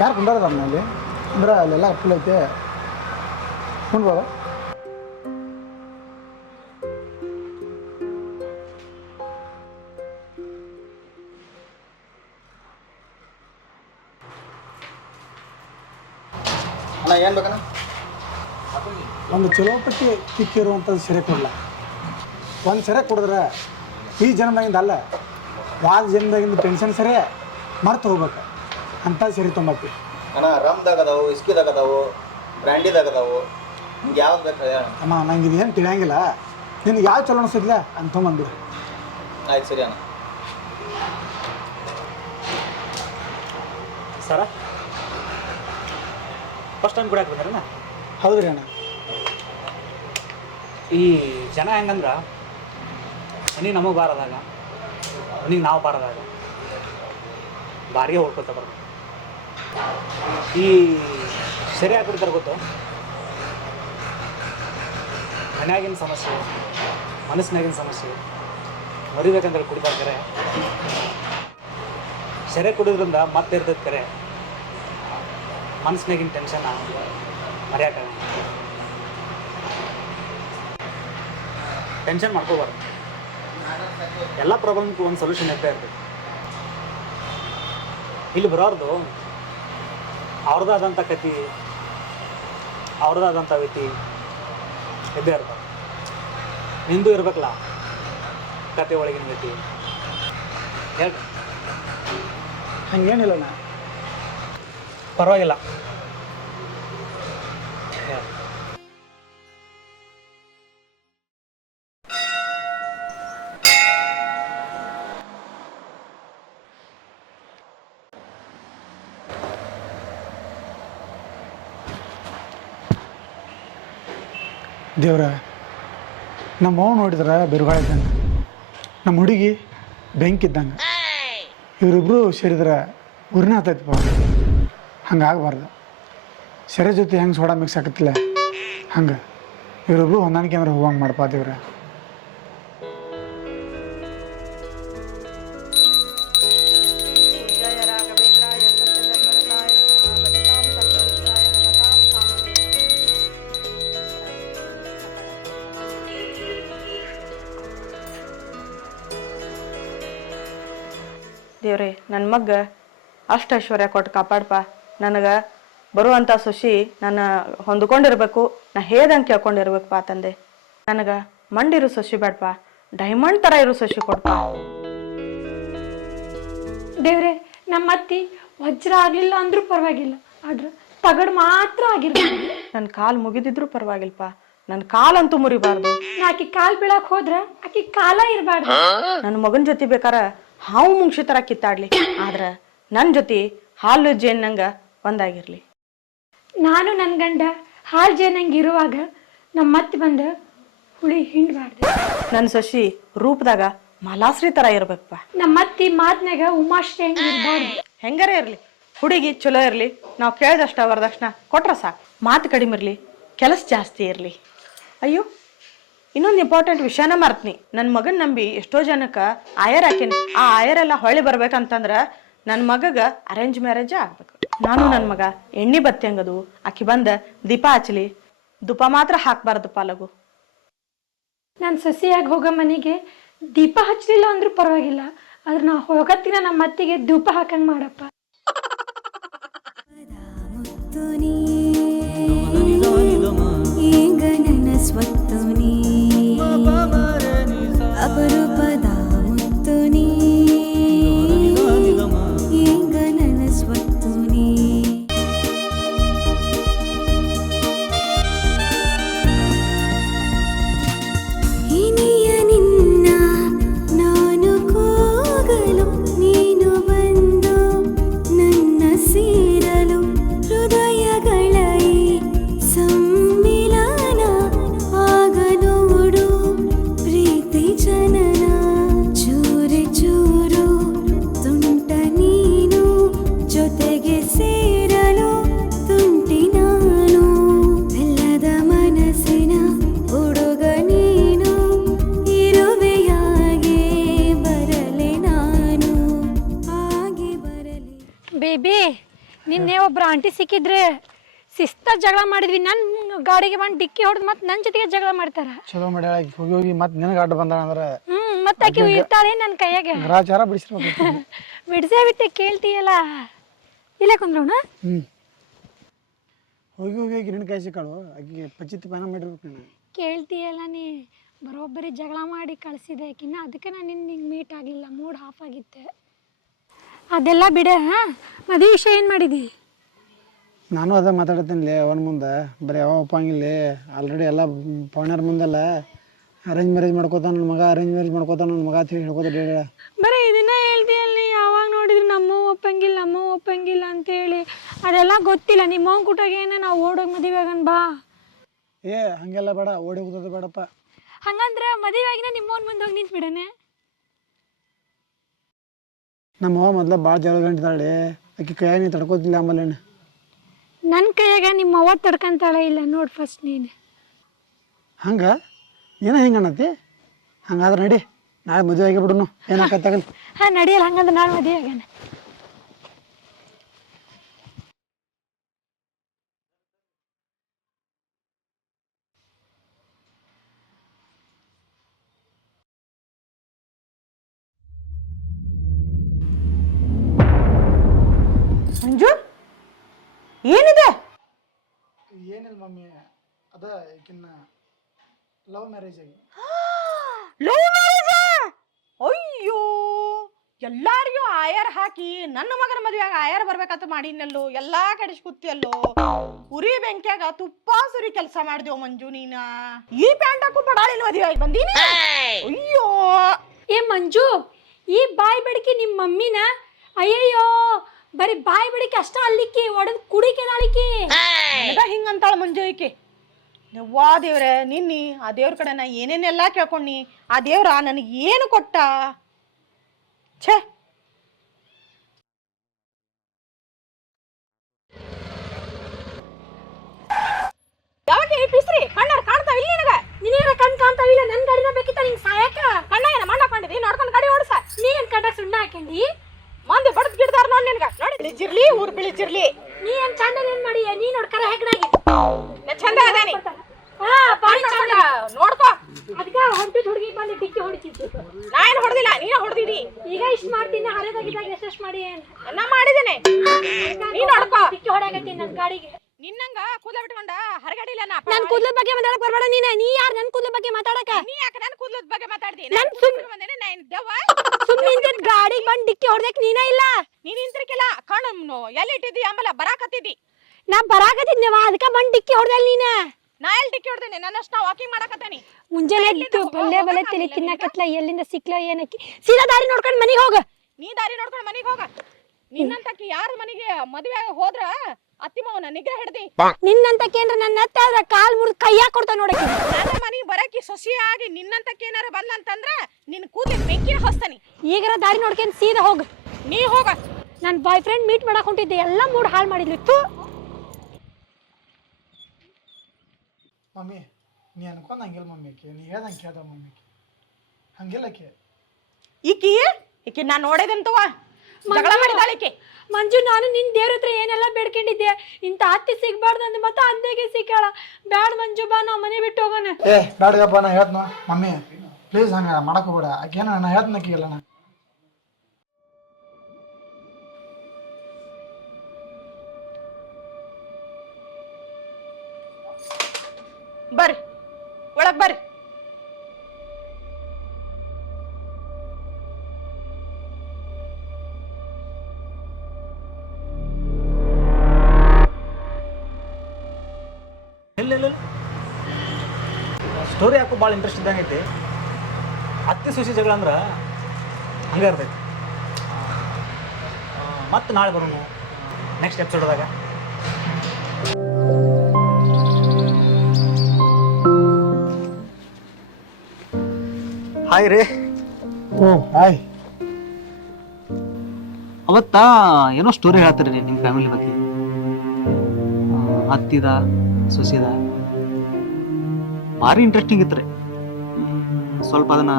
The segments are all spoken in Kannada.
ಯಾರು ಕುಂದಾರದ ಅಲ್ಲಿ ಅಂದ್ರೆ ಅಲ್ಲೆಲ್ಲ ಫುಲ್ ಐತೆ ಕುಂಡ್ ಬಾರ. ಅಣ್ಣ ಏನು ಬೇಕಣ್ಣ? ಒಂದು ಚಲೋಪಟ್ಟಿ ಕಿಕ್ಕಿರುವಂಥದ್ದು ಸೆರೆ ಕೊಡಲ್ಲ. ಒಂದು ಸೆರೆ ಕುಡಿದ್ರೆ ಈ ಜನ್ಮದಾಗಿಂದ ಅಲ್ಲ, ವಾದ ಜನ್ಮದಾಗಿಂದ ಟೆನ್ಷನ್ ಸರಿ ಮರ್ತು ಹೋಗ್ಬೇಕು ಅಂತ ಸರಿ ತೊಂಬತ್ತಿ. ಅಣ್ಣ ರಮ್ದಾಗ ಅದಾವು, ಇಸ್ಕಿದಾಗ ಅದಾವು, ಬ್ರ್ಯಾಂಡಿದಾಗ ಅದಾವು, ನಿಮ್ಗೆ ಯಾವ್ದು ಬೇಕು ಹೇಳ. ಅಮ್ಮ ನಂಗೆ ಇದೇನು ತಿಳಿಯಂಗಿಲ್ಲ, ನಿನ್ಗೆ ಯಾವ ಚಲೋ ಅನಿಸಿದ್ಲ ಅಂತ ತೊಗೊಂಬಂದು. ಆಯ್ತು ಸರಿ ಅಣ್ಣ. ಸರ ಫಸ್ಟ್ ಟೈಮ್ ಕುಡಿಯಕ್ಕೆ ಬಂದ್ರಣ್ಣ? ಹೌದು ರೀ ಅಣ್ಣ. ಈ ಜನ ಹೆಂಗಂದ್ರೆ ಮನೆಗೆ ನಮಗೆ ಬಾರದಾಗ ಮನೆಗೆ ನಾವು ಬಾರದಾಗ ಬಾರಿಗೆ ಹೊಡ್ಕೊತ ಬರ್ಬೇಕು. ಈ ಸರಿ ಹಾಕಿರ್ತಾರೆ ಗೊತ್ತು, ಮನ್ಯಾಗಿನ ಸಮಸ್ಯೆ, ಮನಸ್ಸಿನಾಗಿನ ಸಮಸ್ಯೆ ಮರಿಬೇಕಂದ್ರೆ ಕುಡಿತಾರೆ ಕರೆ. ಸೆರೆ ಕುಡಿದ್ರಿಂದ ಮತ್ತೆ ಇರ್ತೈತೆ ಕರೆ, ಮನಸ್ಸಿನಾಗಿನ ಟೆನ್ಷನ್ ಮರೆಯೋಕ್ಕಾಗಲ್ಲ. ಟೆನ್ಷನ್ ಮಾಡ್ಕೋಬಾರ್ದು. ಎಲ್ಲ ಪ್ರಾಬ್ಲಮ್ಗೂ ಒಂದು ಸೊಲ್ಯೂಷನ್ ಇರ್ತಾ ಇರ್ತೈತೆ. ಇಲ್ಲಿ ಬರೋರ್ದು ಅವ್ರದ್ದಾದಂಥ ಕತಿ, ಅವ್ರದ್ದಾದಂಥ ವ್ಯಕ್ತಿ ಇದ್ದೇ ಇರ್ತಾರೆ. ನಿಂದು ಇರ್ಬೇಕಲ್ಲ ಕತೆ ಒಳಗಿನ ವ್ಯಕ್ತಿ. ಹೇಳಿ ಹಂಗೇನಿಲ್ಲ ಅಣ್ಣ, ಪರವಾಗಿಲ್ಲ. ದೇವ್ರ, ನಮ್ಮ ಅವ್ನು ನೋಡಿದ್ರೆ ಬಿರುಗಾಳ ಇದ್ದಂಗೆ, ನಮ್ಮ ಹುಡುಗಿ ಬೆಂಕಿ ಇದ್ದಂಗೆ, ಇವರಿಬ್ಬರು ಸೇರಿದ್ರೆ ಉರಿನ ಹತ್ತೈತಪ್ಪ. ಹಂಗಾಗಬಾರ್ದು. ಸೆರೆ ಜೊತೆ ಹೆಂಗೆ ಸೋಡಾ ಮಿಕ್ಸ್ ಆಗತ್ತಿಲ್ಲ ಹಂಗೆ ಇವರಿಬ್ರು ಹೊಂದಾಣಿಕೆ ಅಂದ್ರೆ ಹೋಗಂಗೆ ಮಾಡಪ್ಪ ದೇವ್ರ. ದೇವ್ರೆ, ನನ್ನ ಮಗ್ಗ ಅಷ್ಟು ಐಶ್ವರ್ಯ ಕೊಟ್ಟು ಕಾಪಾಡಪ್ಪ. ನನಗೆ ಬರುವಂಥ ಸೊಸಿ ನನ್ನ ಹೊಂದ್ಕೊಂಡಿರ್ಬೇಕು, ನಾ ಹೇಳ್ದಂಗೆ ಕೇಳ್ಕೊಂಡಿರ್ಬೇಕಪ್ಪ ತಂದೆ. ನನಗೆ ಮಂಡಿರೋ ಸೊಸಿ ಬೇಡಪ್ಪ, ಡೈಮಂಡ್ ಥರ ಇರೋ ಸೊಸಿ ಕೊಡಪ್ಪ. ದೇವ್ರೆ, ನಮ್ಮ ಅತ್ತಿ ವಜ್ರ ಆಗಲಿಲ್ಲ ಅಂದ್ರೂ ಪರವಾಗಿಲ್ಲ, ಆದ್ರೆ ತಗಡು ಮಾತ್ರ ಆಗಿರ್ಬೇಕು. ನನ್ನ ಕಾಲು ಮುಗಿದಿದ್ರು ಪರವಾಗಿಲ್ಲಪ್ಪ, ನನ್ನ ಕಾಲಂತೂ ಮುರಿಬಾರ್ದು. ನಾ ಆಕಿ ಕಾಲ್ ಬೀಳಕ್ ಹೋದ್ರ ಆಕಿ ಕಾಲ ಇರಬಾರ್ದು. ನನ್ನ ಮಗನ ಜೊತೆ ಬೇಕಾರ ಹಾವು ಮುಂಗ್ಸಿ ಥರ ಕಿತ್ತಾಡ್ಲಿ, ಆದ್ರೆ ನನ್ನ ಜೊತೆ ಹಾಲು ಜೇನ್ನಂಗ ಒಂದಾಗಿರ್ಲಿ. ನಾನು ನನ್ನ ಗಂಡ ಹಾಲು ಜೇನಂಗೆ ಇರುವಾಗ ನಮ್ಮ ಅತ್ತಿ ಬಂದ ಹುಳಿ ಹಿಂಡ್ಬಾರ್ದು. ನನ್ನ ಸೊಸಿ ರೂಪದಾಗ ಮಲಾಶ್ರೀ ಥರ ಇರ್ಬೇಕಪ್ಪ. ನಮ್ಮ ಅತ್ತಿ ಮಾತ್ನಾಗ ಉಮಾಶ್ರೀ ಹಂಗೆ ಇರಬಾರ್ದು. ಹೆಂಗಾರೆ ಇರಲಿ, ಹುಡುಗಿ ಚಲೋ ಇರಲಿ, ನಾವು ಕೇಳಿದಷ್ಟ ವರದಕ್ಷಿಣ ಕೊಟ್ರೆ ಸಾಕು. ಮಾತು ಕಡಿಮೆ ಇರಲಿ, ಕೆಲಸ ಜಾಸ್ತಿ ಇರಲಿ. ಅಯ್ಯೋ, ಇನ್ನೊಂದು ಇಂಪಾರ್ಟೆಂಟ್ ವಿಷಯನ ಮರ್ತ್ನಿ. ನನ್ನ ಮಗನ ನಂಬಿ ಎಷ್ಟೋ ಜನಕ್ಕೆ ಆಯರ್ ಹಾಕೀನಿ. ಆ ಆಯರೆಲ್ಲ ಹೊಳ್ಳಿ ಬರ್ಬೇಕಂತಂದ್ರೆ ನನ್ನ ಮಗಗ ಅರೇಂಜ್ ಮ್ಯಾರೇಜೇ ಆಗ್ಬೇಕು. ನಾನು ನನ್ನ ಮಗ ಎಣ್ಣೆ ಬತ್ತಿ ಹಂಗದು, ಆಕಿ ಬಂದ ದೀಪ ಹಚ್ಚಲಿ, ದುಪ ಮಾತ್ರ ಹಾಕ್ಬಾರ್ದಪ್ಪ ಲಗು. ನಾನು ಸಸಿಯಾಗಿ ಹೋಗೋ ಮನೆಗೆ ದೀಪ ಹಚ್ಚಲಿಲ್ಲ ಅಂದ್ರೂ ಪರವಾಗಿಲ್ಲ, ಆದ್ರೆ ನಾ ಹೋಗತ್ತಿನ ನಮ್ಮ ಅತ್ತಿಗೆ ಧೂಪ ಹಾಕಂಗ್ ಮಾಡಪ್ಪ. ಸ್ವತ್ತು ನೀ ಅಪರೂಪದ ಮುತ್ತು ನೀ ಈಗ ನನ್ನ ಸ್ವತ್ತು ನೀ. ಹಿನಿಯ ನಿನ್ನ ನಾನು ಕೂಗಲು ನೀನು ಬಂದು ಒಬ್ರು ಆಂಟಿ ಸಿಕ್ಕಿದ್ರೆ ಶಿಸ್ತಾಗಿ ಜಗಳ ಮಾಡಿದ್ವಿ. ನನ್ನ ಗಾಡಿಗೆ ಬಂದು ಡಿಕ್ಕಿ ಹೊಡೆದು ಮತ್ತೆ ನನ್ನ ಜೊತೆಗೆ ಜಗಳ ಮಾಡ್ತಾರ. ಚಲೋ ಮಾಡಿ ಹೋಗಿ ಹೋಗಿ ಮತ್ತೆ ನಿನಗೆ ಅಡ್ಡ ಬಂದಾಳ ಅಂದ್ರೆ ಮತ್ತೆ ಆಕೆ ಇರ್ತಾಳೆ ನನ್ನ ಕೈಯಾಗ. ಗ್ರಾಚಾರ ಬಿಡಿಸಿರ್ಬೇಕು. ಬಿಡ್ಸೇ ಬಿಟ್ಟೆ ಕೇಳ್ತೀಯಲ್ಲ. ಇಲ್ಲ ಕುಂದ್ರವಣ ಹೋಗಿ ಹೋಗಿ ಹೋಗಿ ನಿನ್ನ ಕೈ ಸಿಕ್ಕಾಳು ಆಕೆಗೆ ಪಚಿತಿ ಪಾನ ಮಾಡಿರ್ಬೇಕು ನೀನು. ಕೇಳ್ತೀಯಲ್ಲ ನೀ ಬರೋಬ್ಬರಿ ಜಗಳ ಮಾಡಿ ಕಳಿಸಿದೆ ಆಕಿನ. ಅದಕ್ಕೆ ನಾನು ನಿಂಗೆ ಮೀಟ್ ಆಗಲಿಲ್ಲ, ಮೂಡ್ ಆಫ್ ಆಗಿತ್ತೆ. ಅದೆಲ್ಲ ಬಿಡ, ಮದುವೆ ವಿಷಯ ಏನು ಮಾಡಿದಿ? ನಾನು ಅದ ಮಾತಾಡ್ತೇನೆ ಅವನ ಮುಂದೆ. ಬರೀ ಯಾವ ಒಪ್ಪಂಗಿಲ್ಲ. ಆಲ್ರೆಡಿ ಎಲ್ಲ ಪೌಣ್ಯರ ಮುಂದೆಲ್ಲ ಅರೇಂಜ್ ಮ್ಯಾರೇಜ್ ಮಾಡ್ಕೋತಾನ ನನ್ನ ಮಗ, ಅರೇಂಜ್ ಮ್ಯಾರೇಜ್ ಮಾಡ್ಕೋತಾನ ನನ್ನ ಮಗ ಅಂತ ಹೇಳಿ ಹೇಳ್ಕೋತ. ಬರೀ ಇದನ್ನ ಹೇಳ್ತೀಯಲ್ಲ ನೀ. ಯಾವಾಗ ನೋಡಿದ್ರು ನಮ್ಮ ಒಪ್ಪಂಗಿಲ್ಲ ಅಂತೇಳಿ. ಅದೆಲ್ಲ ಗೊತ್ತಿಲ್ಲ. ನಿಮ್ಮ ಅವ್ನ ಕುಟಾಗೇನ ನಾವು ಓಡೋಗಿ ಮದುವೆ ಆಗನ್ ಬಾ. ಏ ಹಂಗೆಲ್ಲ ಬೇಡ, ಓಡಿ ಹೋಗೋದು ಬೇಡಪ್ಪ. ಹಂಗಂದ್ರೆ ಮದುವೆ ಆಗಿನ ನಿಮ್ಮವ್ನ ಮುಂದೆ ಹೋಗಿ ನಿಂತು ಬಿಡನೆ. ನಮ್ಮ ಅವ್ವ ಮೊದ್ಲ ಭಾಳ ಜಗಳ ಗಂಟಿದಾಳೆ. ಆಕೆ ಕೈಯಾಗ ನೀ ತಡ್ಕೋತಿಲ್ಲ. ಆಮೇಲೆ ನನ್ನ ಕೈಯಾಗ ನಿಮ್ಮ ಅವ್ವ ತಡ್ಕೊಂತಾಳೆ ಇಲ್ಲ ನೋಡಿ ಫಸ್ಟ್ ನೀನು. ಹಂಗೆ ಏನೋ ಹಿಂಗೆ ಅನ್ನತಿ. ಹಂಗಾದ್ರೆ ನಡಿ, ನಾಳೆ ಮದುವೆ ಆಗಿ ಬಿಡುನು. ಏನಾಕತ್ತಾಗಲ್ಲ. ಹಾಂ ನಡಿಯಲ್ಲ. ಹಂಗಂದ್ರೆ ನಾನು ಮದುವೆ ಆಗೋಣ. ಮಂಜು ಏನಿದೆ? ಏನಿಲ್ಲ ಮಮ್ಮಿ, ಅದ ಈಕಿನ್ನ ಲವ್ ಮ್ಯಾರೇಜ್ ಆಗಿ. Love marriage? ಅಯ್ಯೋ, ಎಲ್ಲಾರಿಗೂ ಆಯರ್ ಹಾಕಿ ನನ್ನ ಮಗನ ಮದುವೆಯಾಗ ಆಯರ್ ಬರ್ಬೇಕಂತ ಮಾಡಿನಲ್ಲೋ. ಎಲ್ಲಾ ಕಡಿಸ್ ಕೂತಿಯಲ್ಲೋ. ಉರಿ ಬೆಂಕ್ಯಾಗ ತುಪ್ಪ ಸುರಿ ಕೆಲಸ ಮಾಡ್ದೇವ್ ಮಂಜು ನೀನ. ಈ ಪ್ಯಾಂಟ್ ಹಾಕು ಪಡಾಳಿನ ಮದುವೆ ಆಗಿ ಬಂದೀನಿ. ಅಯ್ಯೋ ಏ ಮಂಜು, ಈ ಬಾಯಿ ಬಡಿಕೆ ನಿಮ್ಮ ಮಮ್ಮಿನ? ಅಯ್ಯಯ್ಯೋ, ಬರೀ ಬಾಯಿ ಬಡಿಕೆ ಅಷ್ಟ ಅಲ್ಲಿಕ್ಕಿ ಒಡದ್ ಕುಡಿಕೆ ನಾಳಿಕಿ ಹಿಂಗಂತಾಳ ಮಂಜು ಈಕೆ. ವಾ ದೇವ್ರೆ, ನಿನ್ನಿ ಆ ದೇವ್ರ ಕಡೆ ನಾ ಏನೇನೆಲ್ಲ ಕೇಳ್ಕೊಂಡಿ. ಆ ದೇವ್ರ ನನಗೆ ಏನು ಕೊಟ್ಟ? ಛೇ, ಯಾವಾಗ ಪಿಸ್ರಿ ಕಣ್ಣಾರ ಕಾಣ್ತಾವ ಇಲ್ಲಿ ನಿನಗ? ನಿನಗ ಕಣ್ ಕಾಣ್ತಾವಿಲ್ಲ? ನನ್ ಗಾಡಿನ ಬೇಕಿತ್ತ ನಿಂಗೆ ಸಾಯಕ? ಕಣ್ಣ ಏನ ಮಣ್ಣ ಹಾಕೊಂಡಿದಿ? ನೋಡ್ಕೊಂಡು ಗಾಡಿ ಓಡಿಸ. ನೀ ಏನ್ ಕಂಡಕ್ ಸುಣ್ಣ ಹಾಕೊಂಡಿ? ಮಂದಿ ಬಡದ್ ಗಿಡ್ದಾರ ನೋಡಿ ನಿನಗ. ನೋಡಿ ಬಿಳಿಜಿರ್ಲಿ, ಊರ್ ಬಿಳಿಜಿರ್ಲಿ. ನೀ ಏನ್ ಚಂದ ಏನ್ ಮಾಡಿ? ನೀ ನೋಡ್ಕರ ಹೆಗ್ನಾಗಿ ನಾ ಚಂದ ಅದಾನಿ. ಹಾ ಬಾರಿ ಚಂದ ನೋಡ್ಕೋ. ಅದಕ್ಕ ಹೊಂಟಿದ್ ಹುಡುಗಿ ಬಂದು ಡಿಕ್ಕಿ ಹೊಡಿತಿದ್ದು. ನಾ ಏನು ಹೊಡೆದಿಲ್ಲ, ನೀನ ಹೊಡೆದಿದಿ. ಈಗ ಇಷ್ಟ ಮಾಡ್ತೀನಿ. ಹರಿದಾಗಿದ್ದಾಗ ಎಷ್ಟೆಷ್ಟು ಮಾಡಿ ನಾ ಮಾಡಿದ್ದೇನೆ. ನೀ ನೋಡ್ಕೋ. ಡಿಕ್ಕಿ ಹೊಡ್ಯಾಕತ್ತೀನಿ ನನ್ ಗಾಡಿಗೆ. ನಿನ್ನಂಗ ಕೂದಲ ಬಿಟ್ಕೊಂಡ ಹರಗಡಿಲ್ಲ. ನನ್ ಕೂದಲ ಬಗ್ಗೆ ಮಾತಾಡಕ್ ಬರ್ಬೇಡ ನೀನ. ನೀ ಯಾರು ನನ್ ಕೂದಲ ಬಗ್ಗೆ ಮಾತಾಡಕ? ನೀ ಯಾಕೆ ನನ್ನ ಕೂದಲದ ಬಗ್ಗೆ ಮಾತಾಡ್ದಿ? ನನ್ ಸುಮ್ಮನೆ ನಿಂತಿದ್ ಗಾಡಿಗೆ ಬಂದ್ ಡಿಕ್ಕಿ ಹೊಡ್ದಕ್ ನೀನ ಇಲ್ಲ. ನೀನ್ ನಿಂತಿರ್ಕಿಲ್ಲ, ಕಣ್ಣು ಎಲ್ಲಿ ಇಟ್ಟಿದ್ದಿ? ಆಮೇಲೆ ಬರಾಕತ್ತಿದ್ದಿ. ನಾ ಬರಾಕತ್ತಿದ್ನವ, ಅದಕ್ಕ ಬಂದ್ ಡಿಕ್ಕಿ ಹೊಡ್ದಲ್ ನೀನ. ನಾ ಎಲ್ಲಿ ಡಿಕ್ಕಿ ಹೊಡ್ದೇನೆ? ನನ್ನಷ್ಟು ನಾ ವಾಕಿಂಗ್ ಮಾಡಕತ್ತೇನಿ. ಮುಂಜಾನೆ ಎದ್ದು ಬಲ್ಲೆ ತಲೆ ತಿನ್ನಕತ್ಲ. ಎಲ್ಲಿಂದ ಸಿಕ್ಲ ಏನಕ್ಕಿ? ಸೀದಾ ದಾರಿ ನೋಡ್ಕೊಂಡ್ ಮನಿಗ್ ಹೋಗ. ನೀ ದಾರಿ ನೋಡ್ಕೊಂಡು ಮನಿಗ್ ಹೋಗ. ನಿನ್ನಂತಕಿ ಯಾರ ಮನಿಗೆ ಮದುವೆ ಹೋದ್ರ ಅತ್ತಿಮವನ ನಿಗ್ರಹ ಹಿಡ್ದಿ. ನಿನ್ನಂತಕೇನ್ರ ನನ್ನ ಹತ್ತ ಕಾಲ್ ಮುರಿದ್ ಕೈಯಾಗ ಕೊಡ್ತಾ ನೋಡಕ್ಕೆ. ನನ್ನ ಮನಿಗೆ ಬರಕಿ ಸೊಸಿಯಾಗಿ ನಿನ್ನಂತಕೇನಾರ ಬಂದಂತಂದ್ರ ನಿನ್ ಕೂದಲಿಗೆ ಬೆಂಕಿ ಹಚ್ತಾನಿ. ಈಗರ ದಾರಿ ನೋಡ್ಕೊಂಡ್ ಸೀದಾ ಹೋಗ. ನೀ ಹೋಗ. ನನ್ ಬಾಯ್ ಫ್ರೆಂಡ್ ಮೀಟ್ ಮಾಡಕ್ ಹೊಂಟಿದ್ದೆ, ಎಲ್ಲ ಮೂಡ್ ಹಾಳು ಮಾಡಿದ್ಲಿತ್ತು. ಮಮ್ಮಿ ನೀ ಅನ್ಕೊಂಡ್ ಹಂಗಿಲ್ಲ ಮಮ್ಮಿ. ನೀ ಹೇಳ್ದಂಗೆ ಕೇಳ್ದ ಮಮ್ಮಿ. ಹಂಗಿಲ್ಲಕ್ಕೆ ಈಕಿ ನಾ ನೋಡಿದಂತವ ಜಗಳ ಮಾಡಿದಾಳಿಕೆ. ಮಂಜು, ನಾನು ನಿನ್ ದೇವ್ರ ಹತ್ರ ಏನೆಲ್ಲ ಬೇಡ್ಕೊಂಡಿದ್ದೆ. ಇಂತ ಅತ್ತಿ ಸಿಗ್ಬಾರ್ದು ಅಂದ್ ಮತ್ತೆ ಅಂದೇಗೆ ಸಿಕ್ಕಾಳ. ಬ್ಯಾಡ್ ಮಂಜು, ಬಾ ನಾವ್ ಮನೆ ಬಿಟ್ಟು ಹೋಗೋಣ. ಏ ಬ್ಯಾಡಗಪ್ಪ, ನಾ ಹೇಳ್ತನ ಮಮ್ಮಿ. ಪ್ಲೀಸ್ ಹಂಗ ಮಾಡಕ್ ಹೋಗ್ಬೇಡ. ಆಕೇನ ನಾ ಹೇಳ್ತನಕ್ಕಿಲ್ಲ. ನಾ ಬರ್ರಿ ಒಳಗ್ ಬರ್ರಿ. ಇಲ್ಲ ಸ್ಟೋರಿ ಯಾಕೋ ಭಾಳ ಇಂಟ್ರೆಸ್ಟ್ ಇದ್ದಂಗೈತಿ. ಅತ್ತಿ ಸೊಸಿ ಜಗಳ ಅಂದ್ರೆ ಹಂಗೆ ಇರ್ತೈತಿ. ಮತ್ತೆ ನಾಳೆ ಬರೋನು ನೆಕ್ಸ್ಟ್ ಎಪಿಸೋಡ್ದಾಗ. ಹಾಯ್ ರೀ. ಓ ಹಾಯ್. ಅವತ್ತ ಏನೋ ಸ್ಟೋರಿ ಹೇಳ್ತೀರಿ ನಿಮ್ಮ ಫ್ಯಾಮಿಲಿ ಬಗ್ಗೆ. ಅತ್ತಿದ ಸೊಸಿದ ಭಾರಿ ಇಂಟ್ರೆಸ್ಟಿಂಗ್ ಇತ್ತು ರೀ. ಸ್ವಲ್ಪ ಅದನ್ನ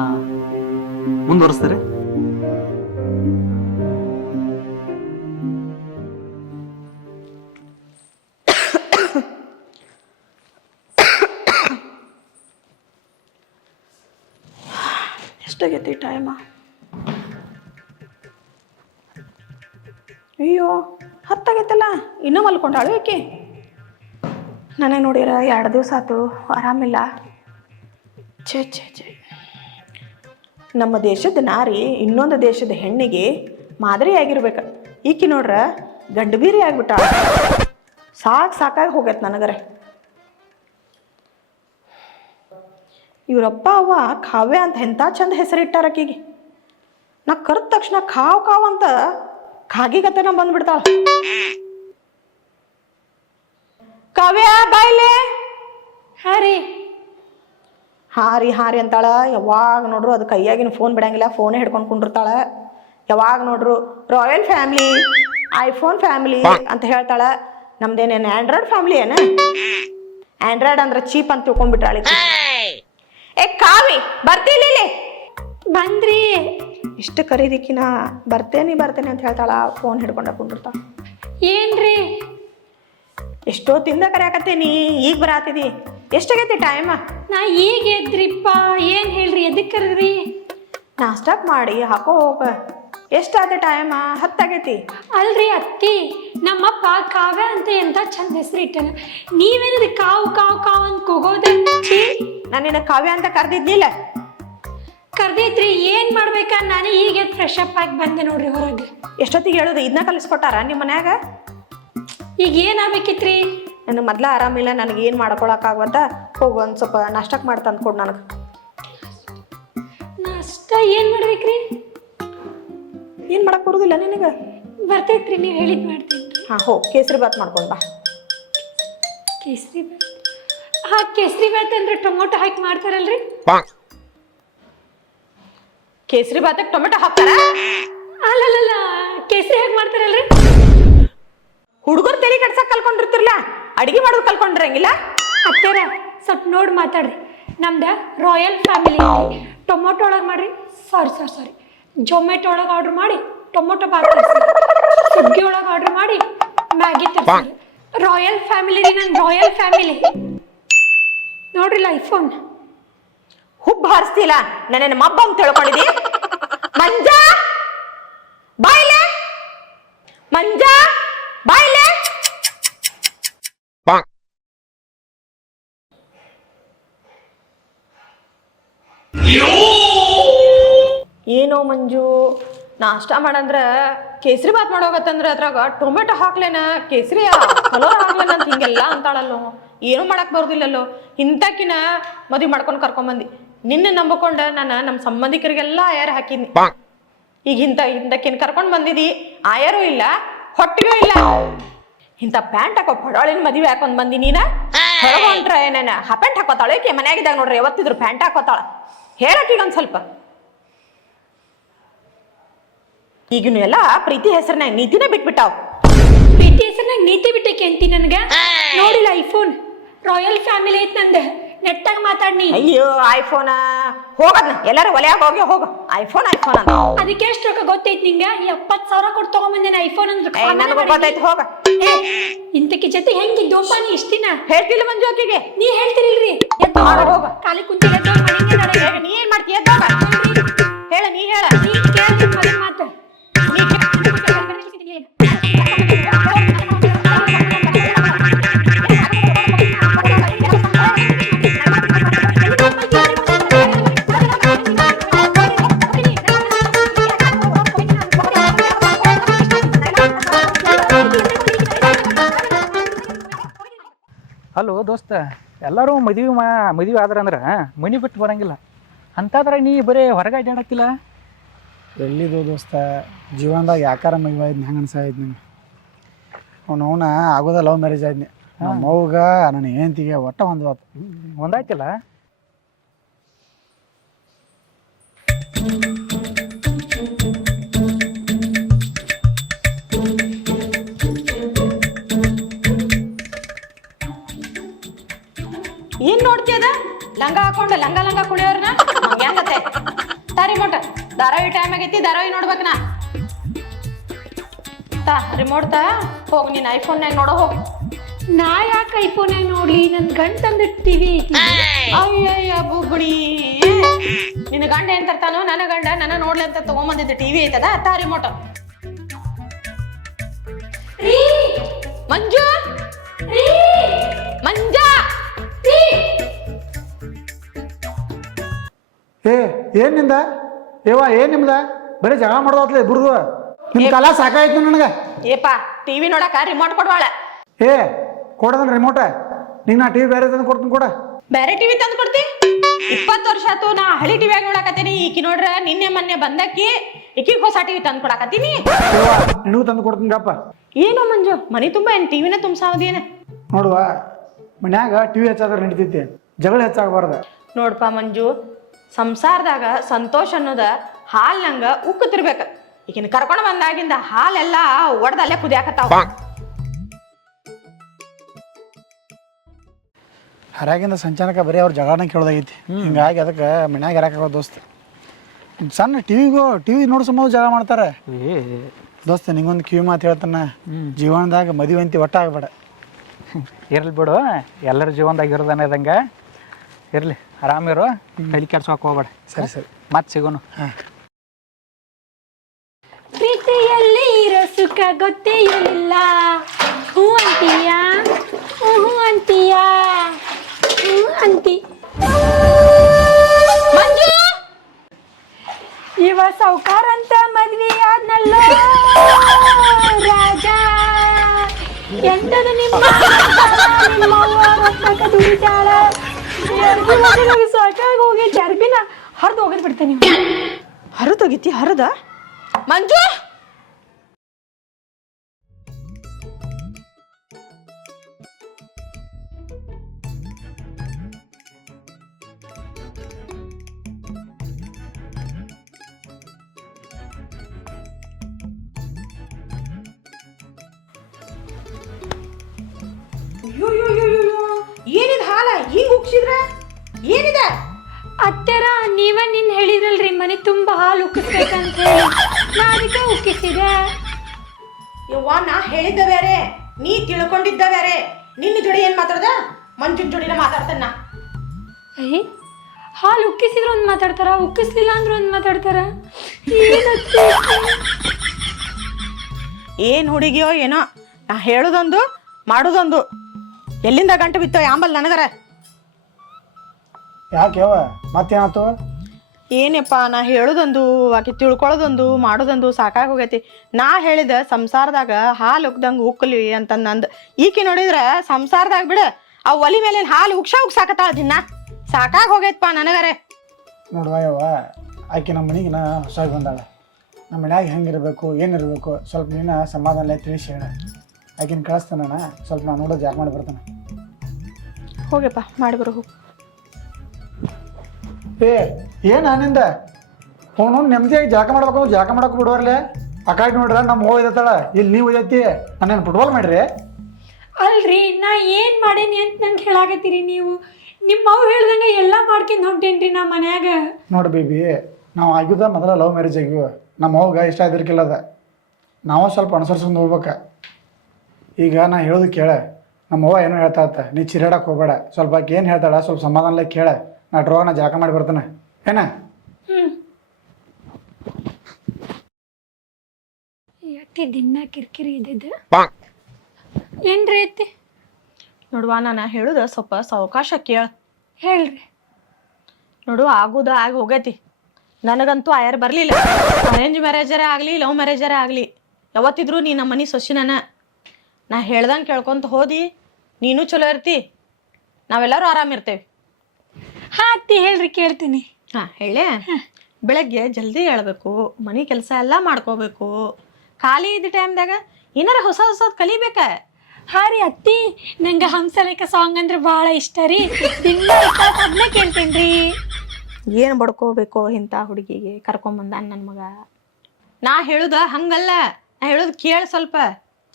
ಮುಂದುವರಿಸ್ತಾರೆ. ಎಷ್ಟಾಗೈತಿ ಟೈಮ? ಅಯ್ಯೋ 10 ಆಗೈತಲ್ಲ, ಇನ್ನೂ ಮಲ್ಕೊಂಡಾಳು ಏಕೆ? ನನಗೆ ನೋಡಿರ 2 ದಿವಸ ಆಯ್ತು ಆರಾಮಿಲ್ಲ. ಛೇ ಛೇ ಛೇ, ನಮ್ಮ ದೇಶದ ನಾರಿ ಇನ್ನೊಂದು ದೇಶದ ಹೆಣ್ಣಿಗೆ ಮಾದರಿ ಆಗಿರ್ಬೇಕು. ಈಕಿ ನೋಡ್ರ ಗಂಡು ಬೀರಿ ಆಗ್ಬಿಟ್ಟಾಳ. ಸಾಕಾಗಿ ಹೋಗೈತೆ ನನಗರೆ. ಇವರಪ್ಪ ಅವ್ವ ಕಾವ್ಯ ಅಂತ ಎಂಥ ಚಂದ ಹೆಸರಿಟ್ಟಾರ ಆಕಿಗೆ. ನಾ ಕರೆದ ತಕ್ಷಣ ಕಾವ್ ಅಂತ ಕಾಗಿಗತನ ಬಂದ್ಬಿಡ್ತಾಳ. ಕಾವ್ಯ ಬಾಯ್ಲೆ. ಹಾರಿ ಅಂತಾಳ. ಯಾವಾಗ ನೋಡ್ರು ಅದು ಕೈಯಾಗಿನ ಫೋನ್ ಬಿಡಂಗಿಲ್ಲ, ಫೋನೇ ಹಿಡ್ಕೊಂಡು ಕುಂಡಿರ್ತಾಳ. ಯಾವಾಗ ನೋಡ್ರು ರಾಯಲ್ ಫ್ಯಾಮಿಲಿ, ಐಫೋನ್ ಫ್ಯಾಮಿಲಿ ಅಂತ ಹೇಳ್ತಾಳ. ನಮ್ದೇನೇನು ಆಂಡ್ರಾಯ್ಡ್ ಫ್ಯಾಮಿಲಿ ಏನ? ಆಂಡ್ರಾಯ್ಡ್ ಅಂದ್ರೆ ಚೀಪ್ ಅಂತ ತಿಳ್ಕೊಂಡ್ಬಿಟ್ರಾಳಿ. ಏ ಕಾವಿ ಬರ್ತೀನಿ. ಬಂದ್ರಿ? ಇಷ್ಟು ಕರೀದಿಕ್ಕಿನ ಬರ್ತೇನೆ ಅಂತ ಹೇಳ್ತಾಳ, ಫೋನ್ ಹಿಡ್ಕೊಂಡ ಕುಂಡಿರ್ತಾಳ. ಏನ್ರಿ ಎಷ್ಟೊತ್ತಿಂದ ಕರೆಯಾಕತ್ತೇನಿ, ಈಗ ಬರಾತಿದಿ. ಎಷ್ಟಾಗೈತಿ ಟೈಮ? ನಾ ಈಗ ಎದ್ರಿಪ್ಪ. ಏನ್ ಹೇಳ್ರಿ, ಎದಕ್ಕೆ ಕರೆದ್ರಿ? ನಾಷ್ಟಾಕ್ ಮಾಡಿ ಹಾಕೋ ಹೋಗ. ಎಷ್ಟಾದ ಟೈಮ? 10 ಆಗೈತಿ. ಅಲ್ರಿ ಅತ್ತಿ, ನಮ್ಮಪ್ಪ ಕಾವ್ಯ ಅಂತ ಎಂತ ಚಂದ ಹೆಸರು ಇಟ್ಟನ. ನೀವೇನದು ಕಾವು ಕಾವು ಕಾವು ಅಂತ ಕೂಗೋದ? ನಾನು ನಿನ್ನ ಕಾವ್ಯ ಅಂತ ಕರ್ದಿದ್ನಿಲ್ಲ. ಕರ್ದೈತ್ರಿ, ಏನ್ ಮಾಡ್ಬೇಕ? ನಾನು ಈಗ ಫ್ರೆಶ್ ಅಪ್ ಆಗಿ ಬಂದೆ ನೋಡ್ರಿ ಹೊರಗೆ. ಎಷ್ಟೊತ್ತಿಗೆ ಹೇಳುದು? ಇದನ್ನ ಕಲಿಸ್ಕೊಟ್ಟಾರ ನಿಮ್ಮ ಮನ್ಯಾಗ? ಈಗ ಏನಾಗಬೇಕಿತ್ರಿ? ನನಗೆ ಮೊದ್ಲ ಆರಾಮಿಲ್ಲ, ನನಗೆ ಏನು ಮಾಡ್ಕೊಳಕ್ಕಾಗತ್ತ. ಹೋಗು ಒಂದು ಸ್ವಲ್ಪ ನಾಷ್ಟಕ್ಕೆ ಮಾಡಿ ತಂದು ಕೊಡು ನನಗೆ. ನಾಷ್ಟ ಏನ್ ಮಾಡ್ಬೇಕ್ರಿ? ಏನು ಮಾಡಕ್ ಬರುದಿಲ್ಲ ನಿನಗೆ? ಬರ್ತೈತ್ರಿ, ನೀವು ಹೇಳಿದ್ ಮಾಡ್ತೀನಿ. ಹಾಂ ಹೋಗಿ ಕೇಸರಿ ಬಾತ್ ಮಾಡ್ಕೊಂಡು ಬಾ. ಕೇಸರಿ ಬಾತ್? ಹಾ, ಕೇಸರಿ ಬಾತ್ ಅಂದ್ರೆ ಟೊಮೊಟೊ ಹಾಕಿ ಮಾಡ್ತಾರಲ್ರಿ? ಕೇಸರಿ ಬಾತಕ್ಕೆ ಟೊಮೆಟೊ ಹಾಕ್ತಾರ? ಅಲ್ಲಲ್ಲ, ಕೇಸರಿ ಹಾಕಿ ಮಾಡ್ತಾರಲ್ರಿ? ಹುಡುಗರು ತಲೆ ಕಡ್ಸಕ್ ಕಲ್ಕೊಂಡಿರ್ತಿರ್ಲ, ಅಡಿಗೆ ಮಾಡೋದು ಕಲ್ಕೊಂಡಿರಂಗಿಲ್ಲ. ಅತ್ತೇರ ಸ್ವಲ್ಪ ನೋಡಿ ಮಾತಾಡ್ರಿ. ನಮ್ದು ರಾಯಲ್ ಫ್ಯಾಮಿಲಿ. ಟೊಮೊಟೊ ಒಳಗೆ ಮಾಡ್ರಿ. ಸಾರಿ ಜೊಮ್ಯಾಟೊ ಒಳಗೆ ಆರ್ಡ್ರ್ ಮಾಡಿ ಟೊಮೊಟೊ ಬಾತ್ ತರಿಸಿ. ಸ್ವಿಗ್ಗಿ ಒಳಗೆ ಆರ್ಡ್ರ್ ಮಾಡಿ ಮ್ಯಾಗಿ ತರಿಸಿ. ರಾಯಲ್ ಫ್ಯಾಮಿಲಿ ರೀ, ನನ್ನ ರಾಯಲ್ ಫ್ಯಾಮಿಲಿ. ನೋಡ್ರಿಲ್ಲ ಐಫೋನ್. ಹುಬ್ಬು ಹಾರಿಸ್ತಿಲ್ಲ, ನನ್ನ ಮಬ್ಬ ಅಂತ ತಿಳ್ಕೊಂಡಿದಿ. ಮಂಜಾ ಬಾಯ್ಲೆ, ಮಂಜಾ ಬಾಯ್ಲೆ. ಏನೋ ಮಂಜು, ನಾಷ್ಟ ಮಾಡಂದ್ರ ಕೇಸರಿ ಬಾತ್ ಮಾಡೋಗತ್ತಂದ್ರ ಅದ್ರಾಗ ಟೊಮೆಟೊ ಹಾಕ್ಲೇನ, ಕೇಸರಿ ಕಲರ್ ಹಾಕ್ಲೇನ ಅಂತ ಹಿಂಗೆಲ್ಲ ಅಂತಾಳಲ್ಲೋ. ಏನೂ ಮಾಡಕ್ ಬರೋದಿಲ್ಲಲ್ಲೋ. ಇಂಥಕಿನ ಮದುವೆ ಮಾಡ್ಕೊಂಡು ಕರ್ಕೊಂಬಂದಿ. ನಿನ್ನ ನಂಬಿಕೊಂಡ ನಾನು ನಮ್ಮ ಸಂಬಂಧಿಕರಿಗೆಲ್ಲ ಆಯಾರ ಹಾಕಿದ್ನಿ. ಈಗ ಇಂಥಕ್ಕಿನ ಕರ್ಕೊಂಡು ಬಂದಿದಿ, ಆಯಾರೂ ಇಲ್ಲ, ಹೊಟ್ಟಿಗೂ ಇಲ್ಲ. ಇಂಥ ಪ್ಯಾಂಟ್ ಹಾಕೋ ಪಡಾಳಿನ ಮದುವೆ ಹಾಕೊಂಡ್ ಬಂದಿ ನೀನ. ಹೊರಗೊಂಟ್ರ ಏನೇನ ಪ್ಯಾಂಟ್ ಹಾಕೋತಾಳೆ. ಮನ್ಯಾಗಿದ್ದಾಗ ನೋಡ್ರಿ ಯಾವತ್ತಿದ್ರು ಪ್ಯಾಂಟ್ ಹಾಕೋತಾಳ. ಹೇಳಕ್ಕೀಗ ಒಂದ್ ಸ್ವಲ್ಪ. ಈಗಿನ ಎಲ್ಲ ಪ್ರೀತಿ ಹೆಸರನ್ನ ನೀತಿನೇ ಬಿಟ್ಬಿಟ್ಟಾವ್. ಪ್ರೀತಿ ಹೆಸರ್ನಾಗ ನೀತಿ ಬಿಟ್ಟಕ್ಕೆ ಅಂತಿ ನನ್ಗ? ನೋಡಿಲ್ಲ ಐಫೋನ್ ರಾಯಲ್ ಫ್ಯಾಮಿಲಿ ಐತ್ ನಂದ. ನೆಟ್ಟಾಗ ಮಾತಾಡ್ನಿ. ಅಯ್ಯೋ ಐಫೋನ ಹೋಗದ್ನ ಎಲ್ಲಾರು ಒಲೆಯಾಗ ಹೋಗಿ ಹೋಗು. ಐಫೋನ್ ಅಂತ ಅದಕ್ಕೆ ಎಷ್ಟು ರೊಕ್ಕ ಗೊತ್ತೈತಿ ನಿಂಗ? 70,000 ಕೊಟ್ಟು ತಗೊಂಬಂದೇನ ಐಫೋನ್ ಅಂದ್ರೆ. ನನಗೂ ಗೊತ್ತೈತಿ, ಹೋಗ. ಇಂತಕಿ ಜೊತೆ ಹೆಂಗಿದ್ದೋಪ್ಪ ನೀ ಇಷ್ಟ ದಿನ? ಹೇಳ್ತಿಲ್ಲ ಮಂಜು ಆಕಿಗೆ. ನೀ ಹೇಳ್ತಿರಿಲ್ರಿ? ಹೋಗ ಖಾಲಿ ಕುಂತಿ ನೀ ಏನ್ ಮಾಡ್ತೀಯ? ಹೇಳ, ನೀ ಹೇಳ. ನೀ ಕೇಳ್ತೀನಿ ಮನೆ ಮಾತು. ಹಲೋ ದೋಸ್ತ, ಎಲ್ಲರೂ ಮದುವೆ ಆದ್ರಂದ್ರೆ ಮನೆ ಬಿಟ್ಟು ಬರಂಗಿಲ್ಲ. ಅಂತಾದ್ರೆ ನೀ ಬರೀ ಹೊರಗೆ ಅಡ್ಡಾಡಕ್ಕಿಲ್ಲ. ಎಲ್ಲಿದು ದೋಸ್ತ, ಜೀವನದಾಗ ಯಾಕಾರ ಮದುವೆ ಆಯ್ತು ಹೆಂಗೆ ಅನ್ಸಾಯ್ತು ನಂಗೆ. ಅವನ ಆಗೋದ ಲವ್ ಮ್ಯಾರೇಜ್ ಆಯ್ತು. ನಮ್ಮ ಅವ್ಗ ನನ್ನ ಹೆಂಡತಿಗೆ ಒಟ್ಟ ಒಂದಾಯ್ತಿಲ್ಲ. ಏನ್ ನೋಡ್ತೀಯದ? ಲಂಗ ಹಾಕೊಂಡು ಲಂಗ ಕುಣಿಯೋರ್ನ ಹೆಂಗತ್ತೆ? ರಿಮೋಟ್ ಧಾರಾವಾಹಿ ಟೈಮ್ ಆಗೈತಿ, ಧಾರಾವಾಹಿ ನೋಡ್ಬೇಕನಾ? ರಿಮೋಟ್ ಹೋಗಿ ನೀನು ಐಫೋನ್ಯಾಗ ನೋಡೋ ಹೋಗಿ. ನಾ ಯಾಕೆ ಐಫೋನ್ ನೋಡ್ಲಿ ನನ್ನ ಗಂಡ ತಂದ ಟಿವಿ ಐತಿ ಅಯ್ಯಯ್ಯ ಬುಗುಡಿ ನಿನ್ನ ಗಂಡ ಏನ್ ತರ್ತಾನೋ ನನ್ನ ಗಂಡ ನನ್ನ ನೋಡ್ಲಿ ಅಂತ ತಗೊಂಬಂದಿದ್ದ ಟಿವಿ ಐತದ ಅತ್ತ ರಿಮೋಟ್ ಮಂಜು ಮಂಜಾ ಏನ್ ನಿಂದ ಏನ್ ನಿಮ್ದ ಬರೀ ಜಗಳ ಮಾಡೋದ್ಲೆ ಇಬ್ರದು ನಿಮ್ ಕಾಲ ಸಾಕಾಯ್ತು ನನಗೆ. ಏಪಾ ಟಿವಿ ನೋಡಕ ರಿಮೋಟ್ ಕೊಡ್ವಾಳ ಕೊಡದನ್ ರಿಮೋಟ ನಿಂಗೆ ನಾ ಟಿವಿ ಬೇರೆ ತಂದು ಕೊಡ್ತೀನಿ ಕೊಡ. ಬೇರೆ ಟಿವಿ ತಂದು ಕೊಡ್ತಿ 20 ವರ್ಷ ಆತು ನಾ ಹಳಿ ಟಿವಿಯಾಗ ನೋಡಕತ್ತೀನಿ ಈಕಿ ನೋಡ್ರ ನಿನ್ನೆ ಮೊನ್ನೆ ಬಂದಕ್ಕಿ ಈಕಿಗೆ ಹೊಸ ಟಿವಿ ತಂದು ಕೊಡಕತ್ತೀನಿ ನಿನಗೂ ತಂದು ಕೊಡ್ತೀನಿ ಗಪ್ಪ. ಏನೋ ಮಂಜು ಮನಿ ತುಂಬಾ ಏನ್ ಟಿವಿನ ತುಂಬ್ಸಾವದೇನ ನೋಡುವ ಮನ್ಯಾಗ ಟಿವಿ ಹೆಚ್ಚಾದ್ರೆ ನಡಿತೈತಿ ಜಗಳ ಹೆಚ್ಚಾಗಬಾರ್ದ. ನೋಡ್ಪ ಮಂಜು ಸಂಸಾರದಾಗ ಸಂತೋಷ ಅನ್ನೋದ ಹಾಲ್ನಂಗ ಉಕ್ಕತಿರ್ಬೇಕ ಈಗಿನ ಕರ್ಕೊಂಡ್ ಬಂದಾಗಿಂದ ಹಾಲೆಲ್ಲ ಒಡ್ದಲ್ಲೇ ಕುದಿಯಾಕತ್ತಾವ ಹರ್ಯಾಗಿಂದ ಸಂಚಾನಕ ಬರೀ ಅವ್ರ ಜಗಳನ ಕೇಳೋದಾಗೈತಿ. ಹಿಂಗಾಗಿ ಅದಕ್ಕೆ ಮನ್ಯಾಗ ಇರಾಕ ದೋಸ್ತ ಸಣ್ಣ ಟಿವಿ ನೋಡೋ ಸಂಬಂಧ ಜಗಳ ಮಾಡ್ತಾರೆ. ದೋಸ್ತ ನಿಂಗೊಂದು ಕಿವಿ ಮಾತು ಹೇಳ್ತಾನ, ಜೀವನದಾಗ ಮದುವೆ ಅಂತಿ ಒಟ್ಟ ಆಗಬೇಡ. ಇರ್ಲಿ ಬಿಡು, ಎಲ್ಲರ ಜೀವನದಾಗ ಇರೋದನ್ನದಂಗ ಇರ್ಲಿ, ಆರಾಮಿರು, ತಲೆ ಕೆಡ್ಸೋಕೆ ಹೋಗ್ಬೇಡ. ಸರಿ ಸರಿ, ಮತ್ತೆ ಸಿಗೋನು. ಪ್ರೀತಿಯಲ್ಲಿ ಇರೋ ಸುಖ ಗೊತ್ತೇ ಇರಲಿಲ್ಲ. ಹೂ ಅಂತೀಯ, ಹೂ ಅಂತೀಯ, ಹೂ ಅಂತಿ. ಇವ ಸೌಕಾರ ಅಂತ ಮದ್ವೆ ಆದ್ನಲ್ಲೋ ರಾಜ. ಎಂತದು ನಿಮ್ಮ ದುಡಿತಾಳ ಸಾಕಾಗಿ ಹೋಗಿ ಜರ್ಬಿನ ಹರಿದು ಹೋಗದ್ ಬಿಡ್ತೇನೆ. ಹರಿದೋಗಿತಿ ಹರಿದ ಮಂಜು ಏನಿದ ಹಾಲ ಹಿಂಗ್ ಉಗ್ಸಿದ್ರ ಏನಿದೆ? ಅತ್ತೆರ ನೀವ ನಿನ್ ಹೇಳಿದ್ರಲ್ರಿ ಮನೆ ತುಂಬಾ ಹಾಲು ಉಕ್ಕಿಸ್ಬೇಕಂತ ಹೇಳಿ, ನಾ ಅದಕ್ಕೆ ಉಕ್ಕಿಸಿದೆ. ಯವ್ವ ನಾ ಹೇಳಿದ್ದ ಬೇರೆ, ನೀ ತಿಳ್ಕೊಂಡಿದ್ದ ಬೇರೆ. ನಿನ್ನ ಜೋಡಿ ಏನ್ ಮಾತಾಡ್ದ? ಮಂಜುನ್ ಜೋಡಿನ ಮಾತಾಡ್ತೇನ. ಅಯ್ಯ, ಹಾಲು ಉಕ್ಕಿಸಿದ್ರು ಒಂದ್ ಮಾತಾಡ್ತಾರ, ಉಕ್ಕಿಸ್ಲಿಲ್ಲ ಅಂದ್ರು ಒಂದ್ ಮಾತಾಡ್ತಾರ. ಏನ್ ಹುಡುಗಿಯೋ ಏನೋ, ನಾ ಹೇಳುದೊಂದು ಮಾಡುದೊಂದು. ಎಲ್ಲಿಂದ ಗಂಟು ಬಿತ್ತೋ ಯಾಂಬಲ್ ನನಗರ. ಯಾಕೆ ಯವ್ವ ಮತ್ತೇನಾಯ್ತು? ಏನಪ್ಪ ನಾ ಹೇಳುದೊಂದು ಆಕಿ ತಿಳ್ಕೊಳ್ಳೋದೊಂದು ಮಾಡೋದೊಂದು ಸಾಕಾಗಿ ಹೋಗೈತಿ. ನಾ ಹೇಳಿದ ಸಂಸಾರದಾಗ ಹಾಲು ಉಗ್ದಂಗೆ ಉಕ್ಕಲಿ ಅಂತ ನಂದು. ಈಕಿ ನೋಡಿದ್ರ ಸಂಸಾರದಾಗ ಬಿಡ ಆ ಒಲಿ ಮೇಲೆ ಹಾಲು ಉಗ್ಸಾಕತ್ತಾಳ ದಿನ. ಸಾಕಾಗಿ ಹೋಗೈತಪ್ಪ ನನಗರೆ. ನೋಡುವ ಯವ್ವ, ಆಕೆ ನಮ್ಮ ಮನೆಗೆ ನಾ ಹೊಸಾಗಿ ಬಂದಾಳ. ನಮ್ಮ ಮನ್ಯಾಗ ಹೆಂಗಿರ್ಬೇಕು ಏನಿರಬೇಕು ಸ್ವಲ್ಪ ನೀನ ಸಮಾಧಾನ ತಿಳಿಸಿ ಹೇಳ. ಆಕಿನ ಕಳಿಸ್ತಾನ, ಸ್ವಲ್ಪ ನಾನು ನೋಡೋ ಜಾಗ ಮಾಡಿ ಬರ್ತಾನೆ. ಹೋಗಪ್ಪ ಮಾಡಿ ಬರೋ ಹೋಗು. ಏನು ನಿಂದ ಅವನು ನೆಮ್ಮದಿಯಾಗಿ ಜಾಕ ಮಾಡ್ಬೇಕು, ಜಾಕ ಮಾಡಕ್ಕೆ ಬಿಡುವರ್ಲೆ. ಆ ಕಡೆ ನೋಡ್ರ ನಮ್ಮ ಹೋ ಇದತ್ತಾಳ, ಇಲ್ಲಿ ನೀವು ಇದೈತಿ, ನಾನೇನು ಫುಟ್ಬಾಲ್ ಮಾಡ್ರಿ? ಅಲ್ರಿ, ನಾ ಏನ್ ಮಾಡೇನಿ ಅಂತ ನಂಗೆ ಹೇಳಾಕತ್ತೀರಿ ನೀವು? ನಿಮ್ಮ ಅವ್ರು ಹೇಳ್ದಂಗೆ ಎಲ್ಲ ಮಾಡ್ಕೊಂಡು ಹೊಂಟೇನ್ರಿ ನಾ ಮನ್ಯಾಗ. ನೋಡಿ ಬೇಬಿ, ನಾವು ಆಗಿದ್ದ ಮೊದಲ ಲವ್ ಮ್ಯಾರೇಜ್ ಆಗಿವ. ನಮ್ಮ ಅವ್ಗ ಇಷ್ಟ ಆಗಿರ್ಕಿಲ್ಲದ, ನಾವು ಸ್ವಲ್ಪ ಅನುಸರಿಸ್ಕೊಂಡು ಹೋಗ್ಬೇಕ. ಈಗ ನಾ ಹೇಳೋದು ಕೇಳ, ನಮ್ಮ ಅವ್ವ ಏನೋ ಹೇಳ್ತಾ ಇತ್ತ, ನೀ ಚಿರಾಡಕ್ಕೆ ಹೋಗ್ಬೇಡ. ಸ್ವಲ್ಪ ಆಕೆ ಏನು ಹೇಳ್ತಾಳ ಸ್ವಲ್ಪ ಸಮಾಧಾನಲೆ ಕೇಳ. ನಾ ಡ್ರೋಗ ನಾ ಜಾಕ ಮಾಡಿ ಬರ್ತಾನೆ ಏನ? ಎಟ್ಟಿ ದಿನ ಕಿರಿಕಿರಿ ಇದ್ದಿದ್ದು ಏನ್ರಿ ಐತಿ? ನೋಡುವ ನಾನು ಹೇಳುದ ಸ್ವಲ್ಪ ಸಾವಕಾಶ ಕೇಳ. ಹೇಳ್ರಿ. ನೋಡು ಆಗುದ ಆಗಿ ಹೋಗೈತಿ. ನನಗಂತೂ ಆಯರ್ ಬರಲಿಲ್ಲ. ಅರೇಂಜ್ ಮ್ಯಾರೇಜರೇ ಆಗಲಿ ಲವ್ ಮ್ಯಾರೇಜರೇ ಆಗಲಿ, ಯಾವತ್ತಿದ್ರು ನೀ ನಮ್ಮ ಮನೆ ಸೊಸಿನ. ನಾ ಹೇಳ್ದಂಗೆ ಕೇಳ್ಕೊಂತ ಹೋದಿ, ನೀನು ಚಲೋ ಇರ್ತಿ, ನಾವೆಲ್ಲರೂ ಆರಾಮಿರ್ತೇವೆ. ಹಾ ಅತ್ತಿ ಹೇಳ್ರಿ, ಕೇಳ್ತೀನಿ. ಹಾಂ ಹೇಳೇ. ಬೆಳಗ್ಗೆ ಜಲ್ದಿ ಹೇಳ್ಬೇಕು, ಮನೆ ಕೆಲಸ ಎಲ್ಲ ಮಾಡ್ಕೋಬೇಕು. ಖಾಲಿ ಇದ್ದ ಟೈಮ್ದಾಗ ಏನಾರ ಹೊಸ ಹೊಸದು ಕಲಿಬೇಕ. ಹಾ ರೀ ಅತ್ತಿ, ನಂಗೆ ಹಂಸಲೇಖ ಸಾಂಗ್ ಅಂದ್ರೆ ಭಾಳ ಇಷ್ಟ ರೀ. ದಿನ ಅದನ್ನೇ ಕೇಳ್ತೀನಿ ರೀ. ಏನು ಬಡ್ಕೋಬೇಕು ಇಂಥ ಹುಡುಗಿಗೆ ಕರ್ಕೊಂಬಂದ ನನ್ನ ಮಗ. ನಾ ಹೇಳುದ ಹಂಗಲ್ಲ, ನಾ ಹೇಳೋದು ಕೇಳ ಸ್ವಲ್ಪ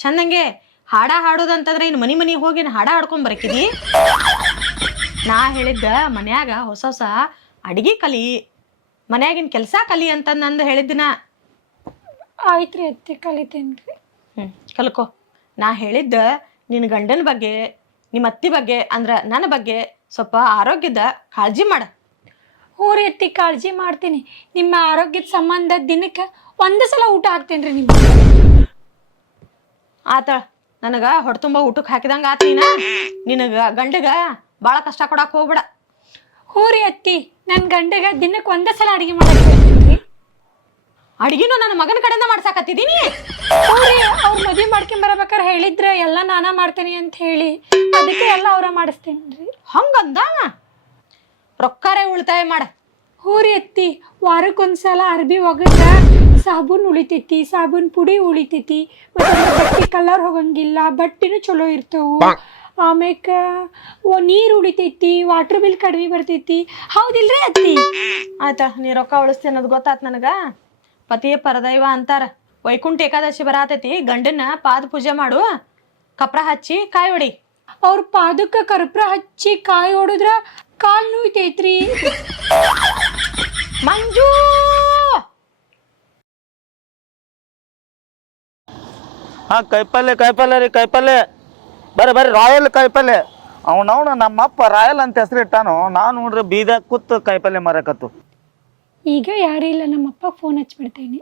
ಚಂದಂಗೆ. ಹಾಡ ಹಾಡೋದಂತಂದ್ರೆ ಇನ್ನು ಮನೆ ಹೋಗಿ ಹಾಡ ಹಾಡ್ಕೊಂಡ್ ಬರಕಿದಿ. ನಾ ಹೇಳಿದ್ದ ಮನ್ಯಾಗ ಹೊಸ ಹೊಸ ಅಡಿಗೆ ಕಲಿ, ಮನ್ಯಾಗಿನ ಕೆಲಸ ಕಲಿ ಅಂತ ನಂದು ಹೇಳಿದ್ದಿನ. ಆಯ್ತು ರೀ ಅತ್ತಿ, ಕಲಿತೇನೆ ರೀ. ಕಲ್ಕೋ. ನಾ ಹೇಳಿದ್ದ ನಿನ್ನ ಗಂಡನ ಬಗ್ಗೆ ನಿಮ್ಮ ಅತ್ತಿ ಬಗ್ಗೆ ಅಂದ್ರೆ ನನ್ನ ಬಗ್ಗೆ ಸ್ವಲ್ಪ ಆರೋಗ್ಯದ ಕಾಳಜಿ ಮಾಡ. ಊರಿ ಎತ್ತಿ ಕಾಳಜಿ ಮಾಡ್ತೀನಿ. ನಿಮ್ಮ ಆರೋಗ್ಯದ ಸಂಬಂಧ ದಿನಕ್ಕೆ ಒಂದು ಸಲ ಊಟ ಹಾಕ್ತೇನೆ ರೀ ನಿಮ್ಗೆ. ಆತ ನನಗ ಹೊಟ್ಟೆ ತುಂಬ ಊಟಕ್ಕೆ ಹಾಕಿದಂಗ ಆತ. ನಿನಗ ಗಂಡಗ ಭಾಳ ಕಷ್ಟ ಕೊಡಕ್ಕೆ ಹೋಗ್ಬೇಡ. ಊರಿ ಎತ್ತಿ ನನ್ನ ಗಂಡಗ ದಿನಕ್ಕೆ ಒಂದೇ ಸಲ ಅಡಿಗೆ ಮಾಡಕ್ಕೆ ಹೇಳ್ತೀನಿ ರೀ. ಅಡಿಗೆನೂ ನನ್ನ ಮಗನ ಕಡೆಯಿಂದ ಮಾಡ್ಸಾಕತ್ತಿದ್ದೀನಿ. ಊರಿ ಅವ್ರ ಮದುವೆ ಮಾಡ್ಕೊಂಡ್ ಬರಬೇಕಾರೆ ಹೇಳಿದ್ರೆ ಎಲ್ಲ ನಾನಾ ಮಾಡ್ತೇನೆ ಅಂತ ಹೇಳಿ ಅದಕ್ಕೆ ಎಲ್ಲ ಅವ್ರ ಮಾಡಿಸ್ತೇನೆ ರೀ. ಹಂಗಂದ ರೊಕ್ಕರೇ ಉಳಿತಾಯ ಮಾಡ. ಊರಿ ಎತ್ತಿ ವಾರಕ್ಕೊಂದ್ಸಲ ಅರ್ಬಿ ಒಗದ್ರ ಸಾಬೂನ್ ಉಳಿತೈತಿ, ಸಾಬೂನ್ ಪುಡಿ ಉಳಿತೈತಿ, ಮತ್ತೆ ಬಟ್ಟೆ ಕಲರ್ ಹೋಗಂಗಿಲ್ಲ, ಬಟ್ಟೆನೂ ಚಲೋ ಇರ್ತವು. ಆಮೇಕ ನೀರು ಉಳಿತೈತಿ, ವಾಟರ್ ಬಿಲ್ ಕಡಿಮೆ ಬರ್ತೈತಿ. ಹೌದಿಲ್ರಿ ಅತ್ತಿ? ಆಯ್ತಾ, ನೀ ರೊಕ್ಕ ಉಳಿಸ್ತೀನಿ ಅನ್ನೋದು ಗೊತ್ತಾತ್ ನನಗ. ಪತಿಯೇ ಪರದೈವ ಅಂತಾರ. ವೈಕುಂಠ ಏಕಾದಶಿ ಬರತೈತಿ, ಗಂಡನ ಪಾದ ಪೂಜೆ ಮಾಡು, ಕಪ್ರ ಹಚ್ಚಿ ಕಾಯಿ ಹೊಡಿ. ಅವ್ರ ಪಾದಕ್ಕೆ ಕರ್ಪೂರ ಹಚ್ಚಿ ಕಾಯಿ ಹೊಡೆದ್ರ ಕಾಲ್ ನೋಯ್ತೈತ್ರಿ. ಮಂಜು ಹಾಂ ಕಾಯಿಪಲ್ಲೆ ರೀ ಕಾಯಿಪಲ್ಲೆ ಬರ್ರಿ ರಾಯಲ್ ಕಾಯಿಪಲ್ಲೆ. ಅವನವನು ನಮ್ಮಪ್ಪ ರಾಯಲ್ ಅಂತ ಹೆಸರು ಇಟ್ಟಾನು. ನಾನು ನೋಡ್ರಿ ಬೀದಾಗ ಕೂತು ಕಾಯಿಪಲ್ಲೆ ಮಾರಕತ್ತು. ಈಗ ಯಾರಿಲ್ಲ, ನಮ್ಮಪ್ಪ ಫೋನ್ ಹಚ್ಬಿಡ್ತೇನೆ.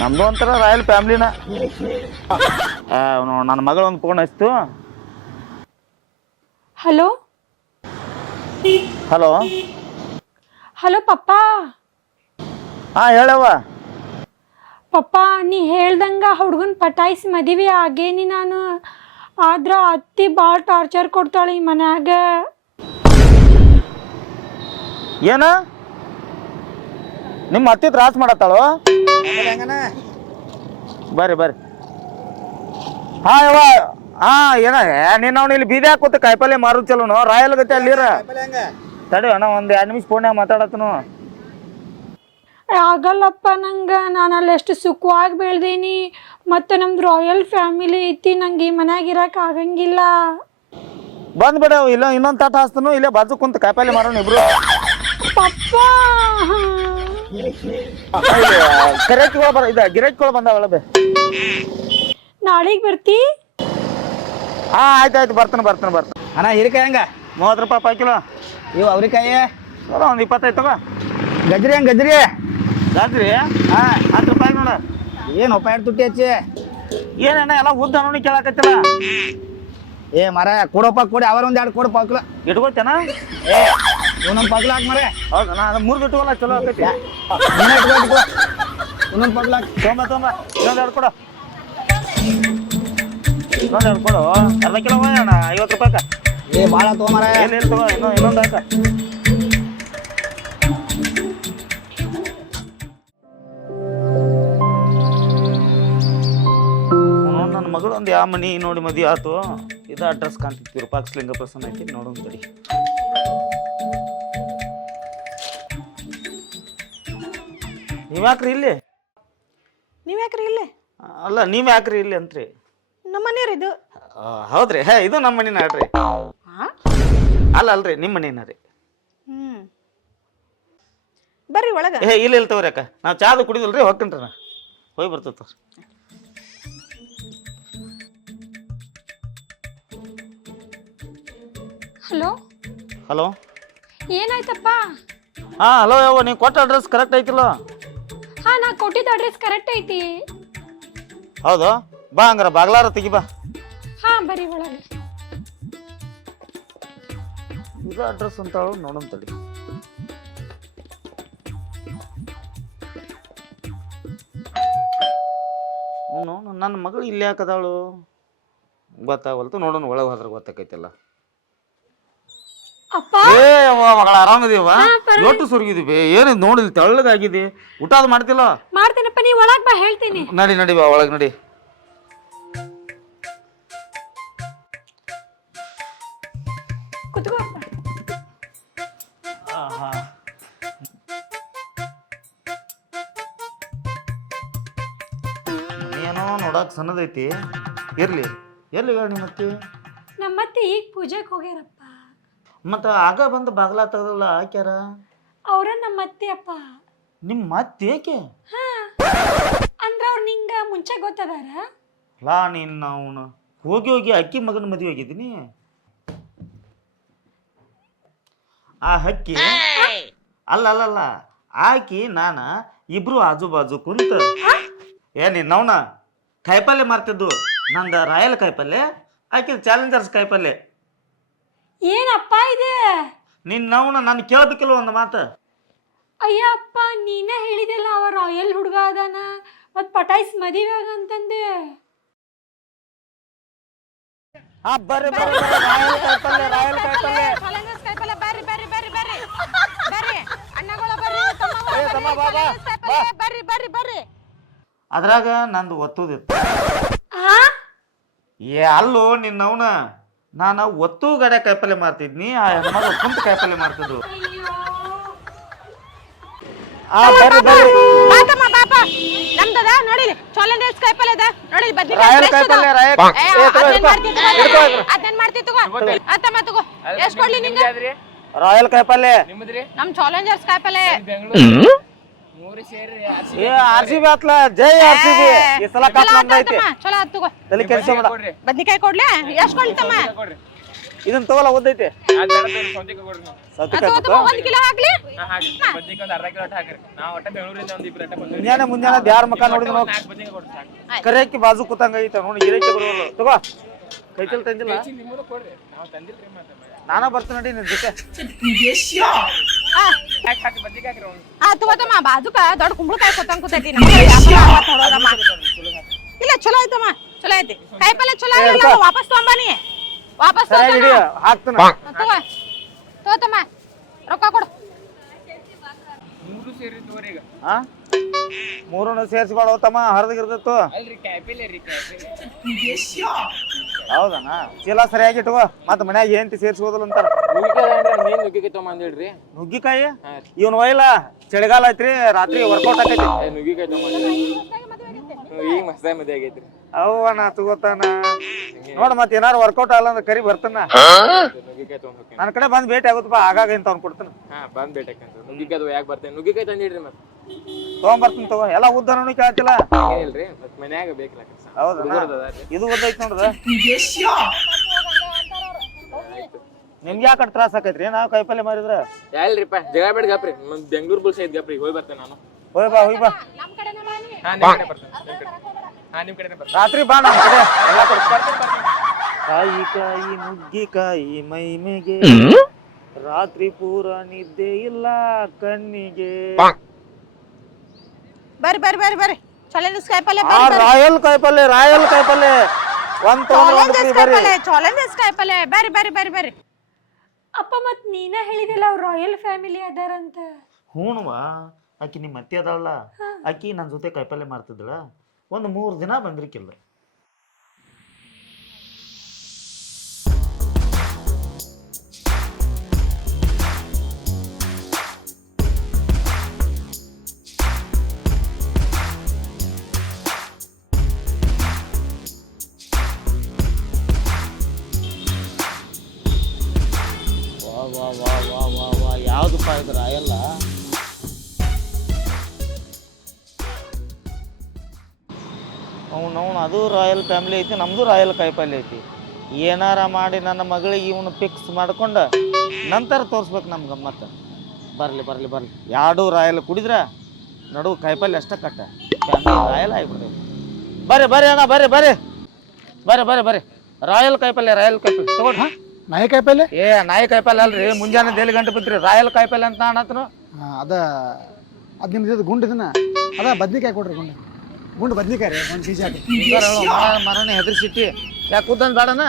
ನಮ್ದು ಒಂಥರ ರಾಯಲ್ ಫ್ಯಾಮ್ಲಿನ. ನನ್ನ ಮಗಳ ಒಂದು ಫೋನ್ ಹಚ್ತು. ಹಲೋ ಹಲೋ ಹಲೋ ಪಪ್ಪ. ಹಾಂ ಹೇಳವ್ವ. ಪಪ್ಪ ನೀ ಹೇಳ್ದಂಗ ಹುಡುಗನ್ ಪಟಾಯಿಸಿ ಮದುವೆ ಆಗೇನಿ ನಾನು. ಆದ್ರ ಅತ್ತಿ ಭಾಳ ಟಾರ್ಚರ್ ಕೊಡ್ತಾಳೆ ಈ ಮನ್ಯಾಗ. ಏನ ನಿಮ್ಮ ಅತ್ತಿ ತ್ರಾಸ ಮಾಡತ್ತಾಳು? ಬರ್ರಿ ಹಾಂ ಯವ್ವ. ಹಾಂ ಏನ ನೀನು ಅವ್ನು ಇಲ್ಲಿ ಬೀದಿ ಹಾಕೋತ ಕಾಯಿಪಲ್ಲೆ ಮಾರೋದು ಚಲೋನು ರಾಯಲ್ ಗತಿ ಅಲ್ಲಿರ. ತಡಿ ಅಣ್ಣ ಒಂದು 2 ನಿಮಿಷ ಫೋನ್ಯಾಗ ಮಾತಾಡತ್ತನು. ಆಗಲ್ಲಪ್ಪ ನಂಗೆ. ನಾನು ಅಲ್ಲಿ ಎಷ್ಟು ಸುಖವಾಗಿ ಬೆಳ್ದೇನಿ. ಮತ್ತು ನಮ್ದು ರಾಯಲ್ ಫ್ಯಾಮಿಲಿ ಐತಿ. ನಂಗೆ ಈ ಮನ್ಯಾಗ ಇರಕ್ಕೆ ಆಗಂಗಿಲ್ಲ. ಬಂದ್ಬಿಡ, ಇಲ್ಲ ಇನ್ನೊಂದು ತಾಟ ಹಾಸ್ತನು, ಇಲ್ಲೇ ಬಾಜು ಕುಂತ ಕಾಯಿಪಲ್ಲೆ ಮಾರೋಣ ಇಬ್ರು. ಪಪ್ಪ ಗಿರಾಕಿಗಳು ಬಂದಾವಳ ಬೇ. ನಾಳೆಗೆ ಬರ್ತಿ? ಹಾಂ ಆಯ್ತು ಬರ್ತೇನೆ. ಅಣ್ಣ ಹೀರೆಕಾಯಿ ಹೆಂಗ? 30 ರೂಪಾಯಿ ಪಾವ್ ಕಿಲೋ. ಇವು ಅವ್ರಿಕಾಯಿ ಒಂದು 25 ತಗೋ. ಗಜ್ರಿ ಹೆಂಗ್ ಗಜ್ರಿ? ಜಾತ್ರಿ ಹಾಂ 10 ರೂಪಾಯಿ ನೋಡ. ಏನು ಒಪ್ಪ 2 ತುಟ್ಟಿ ಹಚ್ಚಿ? ಏನಣ್ಣ ಎಲ್ಲ ಉದ್ದ ನೋಡಿ ಕೇಳಾಕತ್ತಿಲ್ಲ. ಏ ಮರ ಕೊಡಪ್ಪ, ಕೊಡಿ ಅವ್ರ ಒಂದು 2 ಕೊಡು ಪಾಕ್ಲ. ಇಟ್ಕೋತೇನ? ಏ ಇನ್ನೊಂದು ಪಾಕ್ಲ ಹಾಕಿ ಮರ. ಹೌದಾ, ನಾನು 3 ಇಟ್ಕೊಲ್ಲ, ಚಲೋ ಆಕೈತಿ. ಇನ್ನೊಂದು ಪಾಕ್ಲ ಹಾಕಿ. ತೊಂಬ ಇನ್ನೊಂದು 2 ಕೊಡು. ಅರ್ಧ ಕಿಲೋ ಅಣ್ಣ 50 ರೂಪಾಯಿ. ಏ ಭಾಳ ತೊಗೊಂಬರ. ಎಲ್ಲಿ ತಗೋ, ಇನ್ನೊಂದು ಹಾಕ. ನನ್ನ ಮಗಳು ಒಂದು ಯಾವ ಮನಿ ನೋಡಿ ಮದುವೆ ಆತು. ಇದು ಅಡ್ರೆಸ್ ಕಾಣ್ತಿತ್ತು, ವಿರೂಪಾಕ್ಷಲಿಂಗ ಪ್ರಸನ್ನ ಐತಿ, ನೋಡೋಣ ತಡಿ. ನೀವ್ಯಾಕ್ರಿ ಇಲ್ಲಿ? ನೀವ್ಯಾಕ್ರಿ ಇಲ್ಲಿ? ಅಲ್ಲ ನೀವ್ ಯಾಕ್ರಿ ಇಲ್ಲಿ ಅಂತ್ರಿ? ನಮ್ಮ ಮನೆಯವ್ರು ಇದು. ಹೌದ್ರಿ, ಇದು ನಮ್ಮ ಮನಿನ ಹೇಳ್ರಿ. ಅಲ್ರಿ ನಿಮ್ಮ ಮನಿನ ರೀ. ಬರ್ರಿ ಒಳಗ. ಇಲ್ಲ ತಗೋರಿ ಅಕ್ಕ, ನಾವು ಚಾದು ಕುಡಿದಿಲ್ರಿ, ಹೋಗ್ತೇನ್ರಿ ನಾ. ಹೋಗಿ ಬರ್ತೈತ. ಹಲೋ ಏನಾಯ್ತಪ್ಪ? ಹಾಂ ಹಲೋ ಯವ್ವ, ನೀವು ಕೊಟ್ಟ ಅಡ್ರೆಸ್ ಕರೆಕ್ಟ್ ಐತಿಲ್ಲ? ಹಾಂ, ನಾ ಕೊಟ್ಟಿದ್ದ ಅಡ್ರೆಸ್ ಕರೆಕ್ಟ್ ಐತಿ. ಹೌದು, ಬಾ ಹಂಗಾರ ಬಾಗ್ಲಾರ ತೆಗಿ ಬಾ. ಹಾಂ ಬರ್ರಿ ಒಳಗೆ. ಇದು ಅಡ್ರೆಸ್ ಅಂತ ನೋಡೋಣ ತಡಿ. ನನ್ನ ಮಗಳು ಇಲ್ಲಿ ಯಾಕದಾಳು ಗೊತ್ತಾಗಲ್ತು. ನೋಡೋಣ ಒಳಗೆ ಹೋದ್ರೆ ಗೊತ್ತಾಕೈತಿಲ್ಲ. ಏ ಮಗಳ ಆರಾಮದೀವ? ಒಟ್ಟು ಸುರುಗಿದೀವಿ. ಏನಿದ್ ನೋಡಿಲ್ ತೆಳ್ಳಗಾಗಿದೆ. ಊಟ ಅದು ಮಾಡ್ತಿಲ್ಲ? ಮಾಡ್ತೇನಪ್ಪ, ನೀ ಒಳಗೆ ಬಾ, ಹೇಳ್ತೀನಿ. ನಡಿ ಬಾ ಒಳಗೆ ನಡಿ. ಕುತ್ಕೋಪ್ಪ. ಏನೋ ನೋಡಕ್ ಸಣ್ಣದೈತಿ. ಇರ್ಲಿ, ಎಲ್ಲಿ ಮತ್ತೆ? ನಮ್ಮತ್ತೆ ಈಗ ಪೂಜೆಗೆ ಹೋಗ್ಯಾರಪ್ಪ. ಮತ್ತ ಆಗ ಬಂದು ಬಾಗ್ಲ ತೆಗ್ದಲ್ಲ ಹಾಕ್ಯಾರ? ಅವ್ರ ನಮ್ಮತ್ತೆ ಅಪ್ಪ. ನಿಮ್ಮ ಮತ್ತೇಕೆ ಹಾ ಅಂದ್ರ ಅವ್ರು ನಿಂಗ ಮುಂಚೆ ಗೊತ್ತದಾರ? ಲಾ ನೀನು ಅವನು ಹೋಗಿ ಹೋಗಿ ಅಕ್ಕಿ ಮಗನ ಮದುವೆ ಆಗಿದ್ದೀನಿ. ಆ ಹಕ್ಕಿ ಅಲ್ಲ ಅಲ್ಲ ಅಲ್ಲ ಆಕಿ ನಾನ ಇಬ್ರು ಆಜು ಬಾಜು ಕುಂತ ನಿನ್ನವನ ಕಾಯಿಪಲ್ಲೆ ಮಾರ್ತಿದ್ದು. ನಂದ ರಾಯಲ್ ಕಾಯಿಪಲ್ಲೆ, ಆಕಿ ಚಾಲೆಂಜರ್ಸ್ ಕಾಯಿಪಲ್ಲೆ. ಏನಪ್ಪ ಇದೆ? ನಿನ್ನವನ ನಾನು ಕೇಳಬೇಕಿಲ್ಲ ಒಂದು ಮಾತು. ಅಯ್ಯಪ್ಪ ನೀನೇ ಹೇಳಿದೆಲ್ಲ ಅವ ರಾಯಲ್ ಹುಡುಗ ಅದಾನ ಮತ್ ಪಟಾಯಿಸ್ ಮದುವೆ ಆಗಂತಂದೆ. ಬರ್ರಿ ಬರ್ರಿ ರಾಯಲ್ ಕಾಯಿಪಲ್ಲೆ, ರಾಯಲ್ ಕಾಯಿಪಲ್ಲೆ. ಬರ್ರಿ ಬರ್ರಿ ಬರ್ರಿ ಬರ್ರಿ ಬರ್ರಿ ಅಣ್ಣಗಳ ಬರ್ರಿ ಬರ್ರಿ ಬರ್ರಿ ಬರ್ರಿ. ಅದ್ರಾಗ ನಂದು ಒತ್ತುದಿತ್ತು. ಅಲ್ಲೋ ನಿನ್ನವನ ನಾನು ಒತ್ತು ಗಡೆ ಕಾಯಿಪಲ್ಲೆ ಮಾರ್ತಿದ್ನಿ, ಆ ಹೆಣ್ಮಗ ಕುಂತ ಕಾಯಿಪಲ್ಲೆ ಮಾರ್ತಿದ್ರು. ಬರ್ರಿ ಬರ್ರಿ ನಮ್ದದ ನೋಡಿ ಚಾಲೆಂಜರ್ಸ್ ಕಾಯಿಪಲ್ಲೆ ಅದ ನೋಡಿ ರಾಯಲ್ ಕಾಯಿಪಲ್ಲೆ, ರಾಯಲ್ ಅದೇನ್ ಮಾಡ್ತಿ ತಗೋ ಆತಮ್ಮ ತಗೋ. ಎಷ್ಟ್ ಕೊಡ್ಲಿ ನಿಂಗೆ? ರಾಯಲ್ ಕಾಯಿಪಲ್ಲೆ. ನಮ್ ಚಾಲೆಂಜರ್ಸ್ ಕಾಯಿಪಲ್ಲೆ. RCB ಆತ್ಲ, ಜೈ RCB. ಈ ಸಲ ಕಪ್ ನಮ್ದೈತಿ. ಚಲೋ ಆತ್ ತಗೋ. ತಲೆ ಕೆಡಿಸ್ಕೊಬೇಡ. ಬದ್ನಿಕಾಯಿ ಕೊಡ್ಲಿ? ಎಷ್ಟ್ ಕೊಡ್ಲಿ ತಮ್ಮ? ಇದನ್ನ ತಗೋಲ್ಲ, ಓದೈತಿ. ಒಂದ್ ಕಿಲೋ ಹಾಕ್ಲಿ. ಮುಂಜಾನೆ ಯಾರ ಮಕ್ಕ ನೋಡಿದ್ರು ಕರೆಯಕ್ಕೆ ಬಾಜು ಕೂತಂಗ ಐತ ನೋಡಿ, ಗಿರಕ್ಕೆ ಬರೋಲ್ಲ. ತಗೋ ಕೈತಲ್ ತಂದಿಲ್ಲ, ನಾನ ಬರ್ತೀನಿ ನಡಿ ನಿನ್ ಜೊತೆ. ತಗೋ ತಮ್ಮ, ಬಾಜುಕ ದೊಡ್ಡ ಕುಂಬಳಕಾಯಿ ಕೊತ್ತಂಗ್ ಕೂತೈತಿ. ಇಲ್ಲ ಚಲೋ ಐತಮ್ಮ, ಚಲೋ ಐತಿ ಕಾಯಿಪಲ್ಲೆ, ಚಲೋ ಆಗಿಲ್ಲ. ವಾಪಸ್ ತಗೊಂಬನಿ, ವಾಪಸ್ ಹಾಕ್ತಾನ. ತಗೋ ತಮ್ಮ, ರೊಕ್ಕ ಕೊಡು. ಮೂರನ್ನು ಸೇರಿಸ್ಬೇಡ ತಮ್ಮ, ಹರಿದಿರ್ದಿತ್ತು. ಹೌದಣ್ಣ, ಚೀಲ ಸರಿಯಾಗಿ ಇಟ್ಕೋ, ಮತ್ತ ಮನ್ಯಾಗ ಏಂತಿ ಸೇರ್ಸ್ಬೋದಲ್ಲ ಅಂತಾರ. ನುಗ್ಗಿಕಾಯಿ ಇವನ್ ಒಯ್ಲ, ಚಳಿಗಾಲ ಐತ್ರಿ, ರಾತ್ರಿ ವರ್ಕೌಟ್ ಆಕೈತಿ. ಅವನ ತಗೋತಾನ ನೋಡ, ಮತ್ ಏನಾರು ವರ್ಕೌಟ್ ಆಗಲ್ಲ ಅಂದ್ರೆ ಕರಿ ಬರ್ತಾನ. ನನ್ನ ಕಡೆ ಬಂದ್ ಭೇಟಿ ಆಗುತ್ತಪ್ಪ, ಆಗಾಗ ಇಂತ ಅವ್ನು ಕೊಡ್ತಾನ. ತಗೊಂಬರ್ತೀನಿ ತಗೋ. ಎಲ್ಲ ಉದ್ದನೂ ಕೇಳ್ತಿಲ್ಲ. ಹೌದಾ, ಇದು ಉದ್ದ ಐತಿ ನೋಡ್ದ. ನಿಮ್ಗೆ ಯಾಕೆ ತ್ರಾಸ ಆಕೈತ್ರಿ ನಾವು ಕಾಯಿಪಲ್ಲೆ ಮಾರಿದ್ರ? ಯಾಲ್ರಿಪ್ಪ ಜಗ ಬೇಡ ಗಪ್ರಿ, ಬೆಂಗ್ಳೂರ್ ಬುಲ್ಸ್ ಐತ್ ಗಪ್ರಿ, ಹೋಗಿ ಬರ್ತೇನೆ ನಾನು. ಹೋಯ್ ಬಾ ಹೋಯ್ ಬಾ, ರಾತ್ರಿ ಬಾ ನಮ್ಮ ಕಡೆ ಎಲ್ಲ ಕೊಡ್ತೀನಿ. ಕಾಯಿ ಕಾಯಿ ನುಗ್ಗಿಕಾಯಿ ಮೈಮೆಗೆ, ರಾತ್ರಿ ಪೂರ ನಿದ್ದೆ ಇಲ್ಲ ಕಣ್ಣಿಗೆ. ಬರ್ರಿ ಬರ್ರಿ ಬರ್ರಿ ಬರ್ರಿ ಚಾಲೆಂಜರ್ಸ್ ಕಾಯಿಪಲ್ಲೆ. ರಾಯಲ್ ಕಾಯಿಪಲ್ಲೆ, ರಾಯಲ್ ಕಾಯಿಪಲ್ಲೆ ಒಂದ್ ಚಾಲೆಂಜರ್ಸ್ ಕಾಯಿಪಲ್ಲೆ. ಬರ್ರಿ ಬರ್ರಿ ಬರ್ರಿ ಬರ್ರಿ. ಅಪ್ಪ ಮತ್ ನೀನ ಹೇಳಿದಿಲ್ಲ ಅವ್ರು ರಾಯಲ್ ಫ್ಯಾಮಿಲಿ ಅದಾರಂತ. ಹೂಣವಾ, ಆಕಿ ನಿಮ್ಮ ಅತ್ತೆ ಅದಲ್ಲ, ಆಕಿ ನನ್ನ ಜೊತೆ ಕಾಯಿಪಲ್ಲೆ ಮಾರ್ತಿದ್ದಳ. ಒಂದು 3 ದಿನ ಬಂದಿರ್ಕಿಲ್ಲ. ಯಾವ್ದಪ್ಪ ಇದು ರಾಯಲ್ಲ? ಅವನು ಅದು ರಾಯಲ್ ಫ್ಯಾಮಿಲಿ ಐತಿ, ನಮ್ದು ರಾಯಲ್ ಕಾಯಿಪಲ್ಲೆ ಐತಿ. ಏನಾರ ಮಾಡಿ ನನ್ನ ಮಗಳಿಗೆ ಇವನು ಫಿಕ್ಸ್ ಮಾಡ್ಕೊಂಡು ನಂತರ ತೋರಿಸ್ಬೇಕು ನಮ್ಗೆ ಗಮ್ಮತ್ತು. ಬರಲಿ ಬರಲಿ ಬರಲಿ, ಎರಡು ರಾಯಲ್ ಕುಡಿದ್ರೆ ನಡುವು ಕಾಯಿಪಲ್ಲೆ ಅಷ್ಟೇ ಕಟ್ಟ, ಫ್ಯಾಮಿಲಿ ರಾಯಲ್ ಆಗಿಬಿಡ್ತೇವೆ. ಬರ್ರಿ ಬರ್ರಿ ಅಣ್ಣ, ಬರ್ರಿ ಬರ್ರಿ ಬರ್ರಿ ಬರ್ರಿ ಬರ್ರಿ. ರಾಯಲ್ ಕಾಯಿಪಲ್ಲೆ, ರಾಯಲ್ ಕಾಯಿಪಲ್ಲೆ ತಗೊಳ್ರಿ. ನಾಯಿ ಕಾಯಿಪಲ್ಲೆ? ನಾಯಿ ಕಾಯಿಪಲ್ಲೆ ಅಲ್ರಿ, ಮುಂಜಾನೆ 7 ಗಂಟೆ ಬಿದ್ರಿ ರಾಯಲ್ ಕಾಯಿಪಲ್ಲೆ ಅಂತ ಅನ್ನತ್ನು. ಅದ ಅದು ನಿಮ್ದು ಗುಂಡು ಇದನ್ನ ಅದ ಬದ್ನಿಕಾಯಿ ಕೊಡ್ರಿ, ಗುಂಡು ಬದ್ನಿಕಾಯಿ ರೀ, ಒಂದು ಕೆಜಿ ಹಾಕಿ. ಮರಣ ಹೆದರ್ಸಿಟ್ಟಿ ಯಾಕೆ ಕೂತಂದ್ ಬೇಡನ?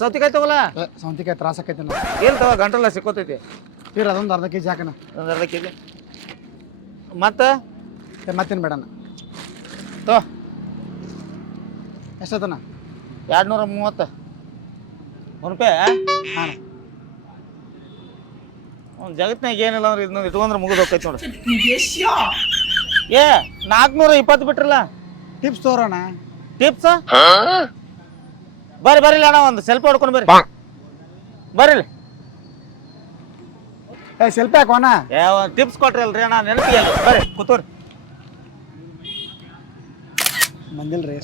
ಸೌತಿಕಾಯಿ ತಗೋಲ್ಲ, ಸೌತಿಕಾಯಿ ತ್ರಾಸ ಆಕೈತಿ. ಏನ್ ತಗೋ, ಗಂಟೆಲ್ಲ ಸಿಕ್ಕೋತೈತಿ. ಅದೊಂದು ಅರ್ಧ ಕೆಜಿ ಹಾಕಣ. ಒಂದು ಅರ್ಧ ಕೆಜಿ ಮತ್ತೆ ಮತ್ತೇನು ಬೇಡಣ್ಣ. ತೋ ಎಷ್ಟತನ? 230 ರೂಪಾಯಿ. ಹಾಂ, ಒಂದು ಜಗತ್ನಾಗ ಏನಿಲ್ಲ ಅಂದ್ರೆ ಇದನ್ನ ಇಟ್ಕೊಂಡ್ರೆ ಮುಗಿದು ಹೋಗ್ತೈತಿ ನೋಡಿ. 420 ಬಿಟ್ರಲ್ಲ. ಟಿಪ್ಸ್ ತೋರೋಣ. ಟಿಪ್ಸ್ ಬರ್ರಿ ಬರ್ರಿ ಅಣ್ಣ, ಒಂದು ಸೆಲ್ಫಿ ಹೊಡ್ಕೊಂಡು ಬರ್ರಿ ಬರ್ರಿ. ಸೆಲ್ಫಿ ಹಾಕೋಣ. ಟಿಪ್ಸ್ ಕೊಟ್ರಿ ಅಲ್ರಿ ಅಣ್ಣ ನೆನಪಿಲ್ಲ ಬರ್ರಿ ಕೂತೋರಿ. ಬಂದಿಲ್ರಿ